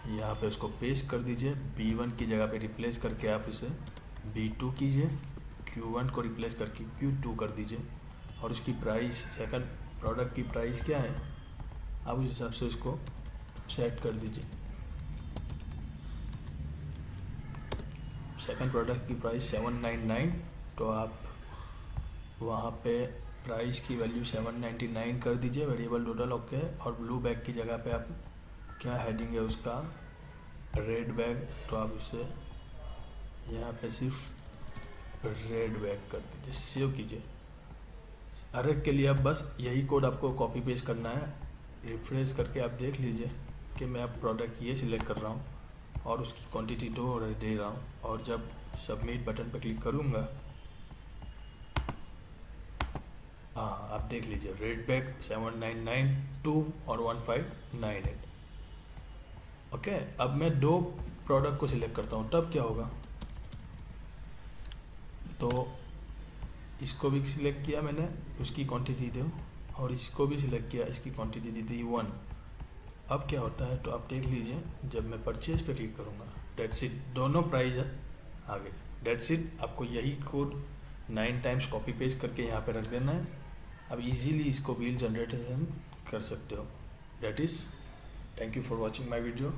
यहाँ पे उसको पेस्ट कर दीजिए। B1 की जगह पे रिप्लेस करके आप इसे B2 कीजिए, Q1 को रिप्लेस करके Q2 कर दीजिए और उसकी प्राइस सेकंड प्रोडक्ट की प्राइस क्या है आप उस हिसाब से उसको सेट कर दीजिए। सेकंड प्रोडक्ट की प्राइस 799, तो आप वहाँ पे प्राइस की वैल्यू 799 कर दीजिए, वेरिएबल टोटल। ओके, और ब्लू बैग की जगह पे आप क्या हेडिंग है उसका रेड बैग, तो आप उसे यहाँ पे सिर्फ रेड बैग कर दीजिए, सेव कीजिए। हर एक के लिए आप बस यही कोड आपको कॉपी पेस्ट करना है। रिफ्रेश करके आप देख लीजिए कि मैं अब प्रोडक्ट ये सिलेक्ट कर रहा हूँ और उसकी क्वांटिटी 2 दे रहा हूँ, और जब सबमिट बटन पर क्लिक करूँगा, हाँ आप देख लीजिए रेड बैग 7992 और 1598। ओके, अब मैं 2 प्रोडक्ट को सिलेक्ट करता हूँ, तब क्या होगा, तो इसको भी सिलेक्ट किया मैंने, उसकी क्वांटिटी दो, और इसको भी सिलेक्ट किया, इसकी क्वांटिटी दी थी 1। अब क्या होता है तो आप देख लीजिए, जब मैं परचेज पे क्लिक करूँगा, डेट्स इट, दोनों प्राइस आ गए। डेट्स इट, आपको यही कोड 9 टाइम्स कॉपी पेस्ट करके यहाँ पे रख देना है। अब इजीली इसको बिल जनरेशन कर सकते हो। That is, thank you for watching my video.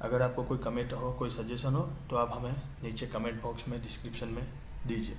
अगर आपको कोई कमेंट हो, कोई सजेशन हो, तो आप हमें नीचे कमेंट बॉक्स में डिस्क्रिप्शन में दीजिए।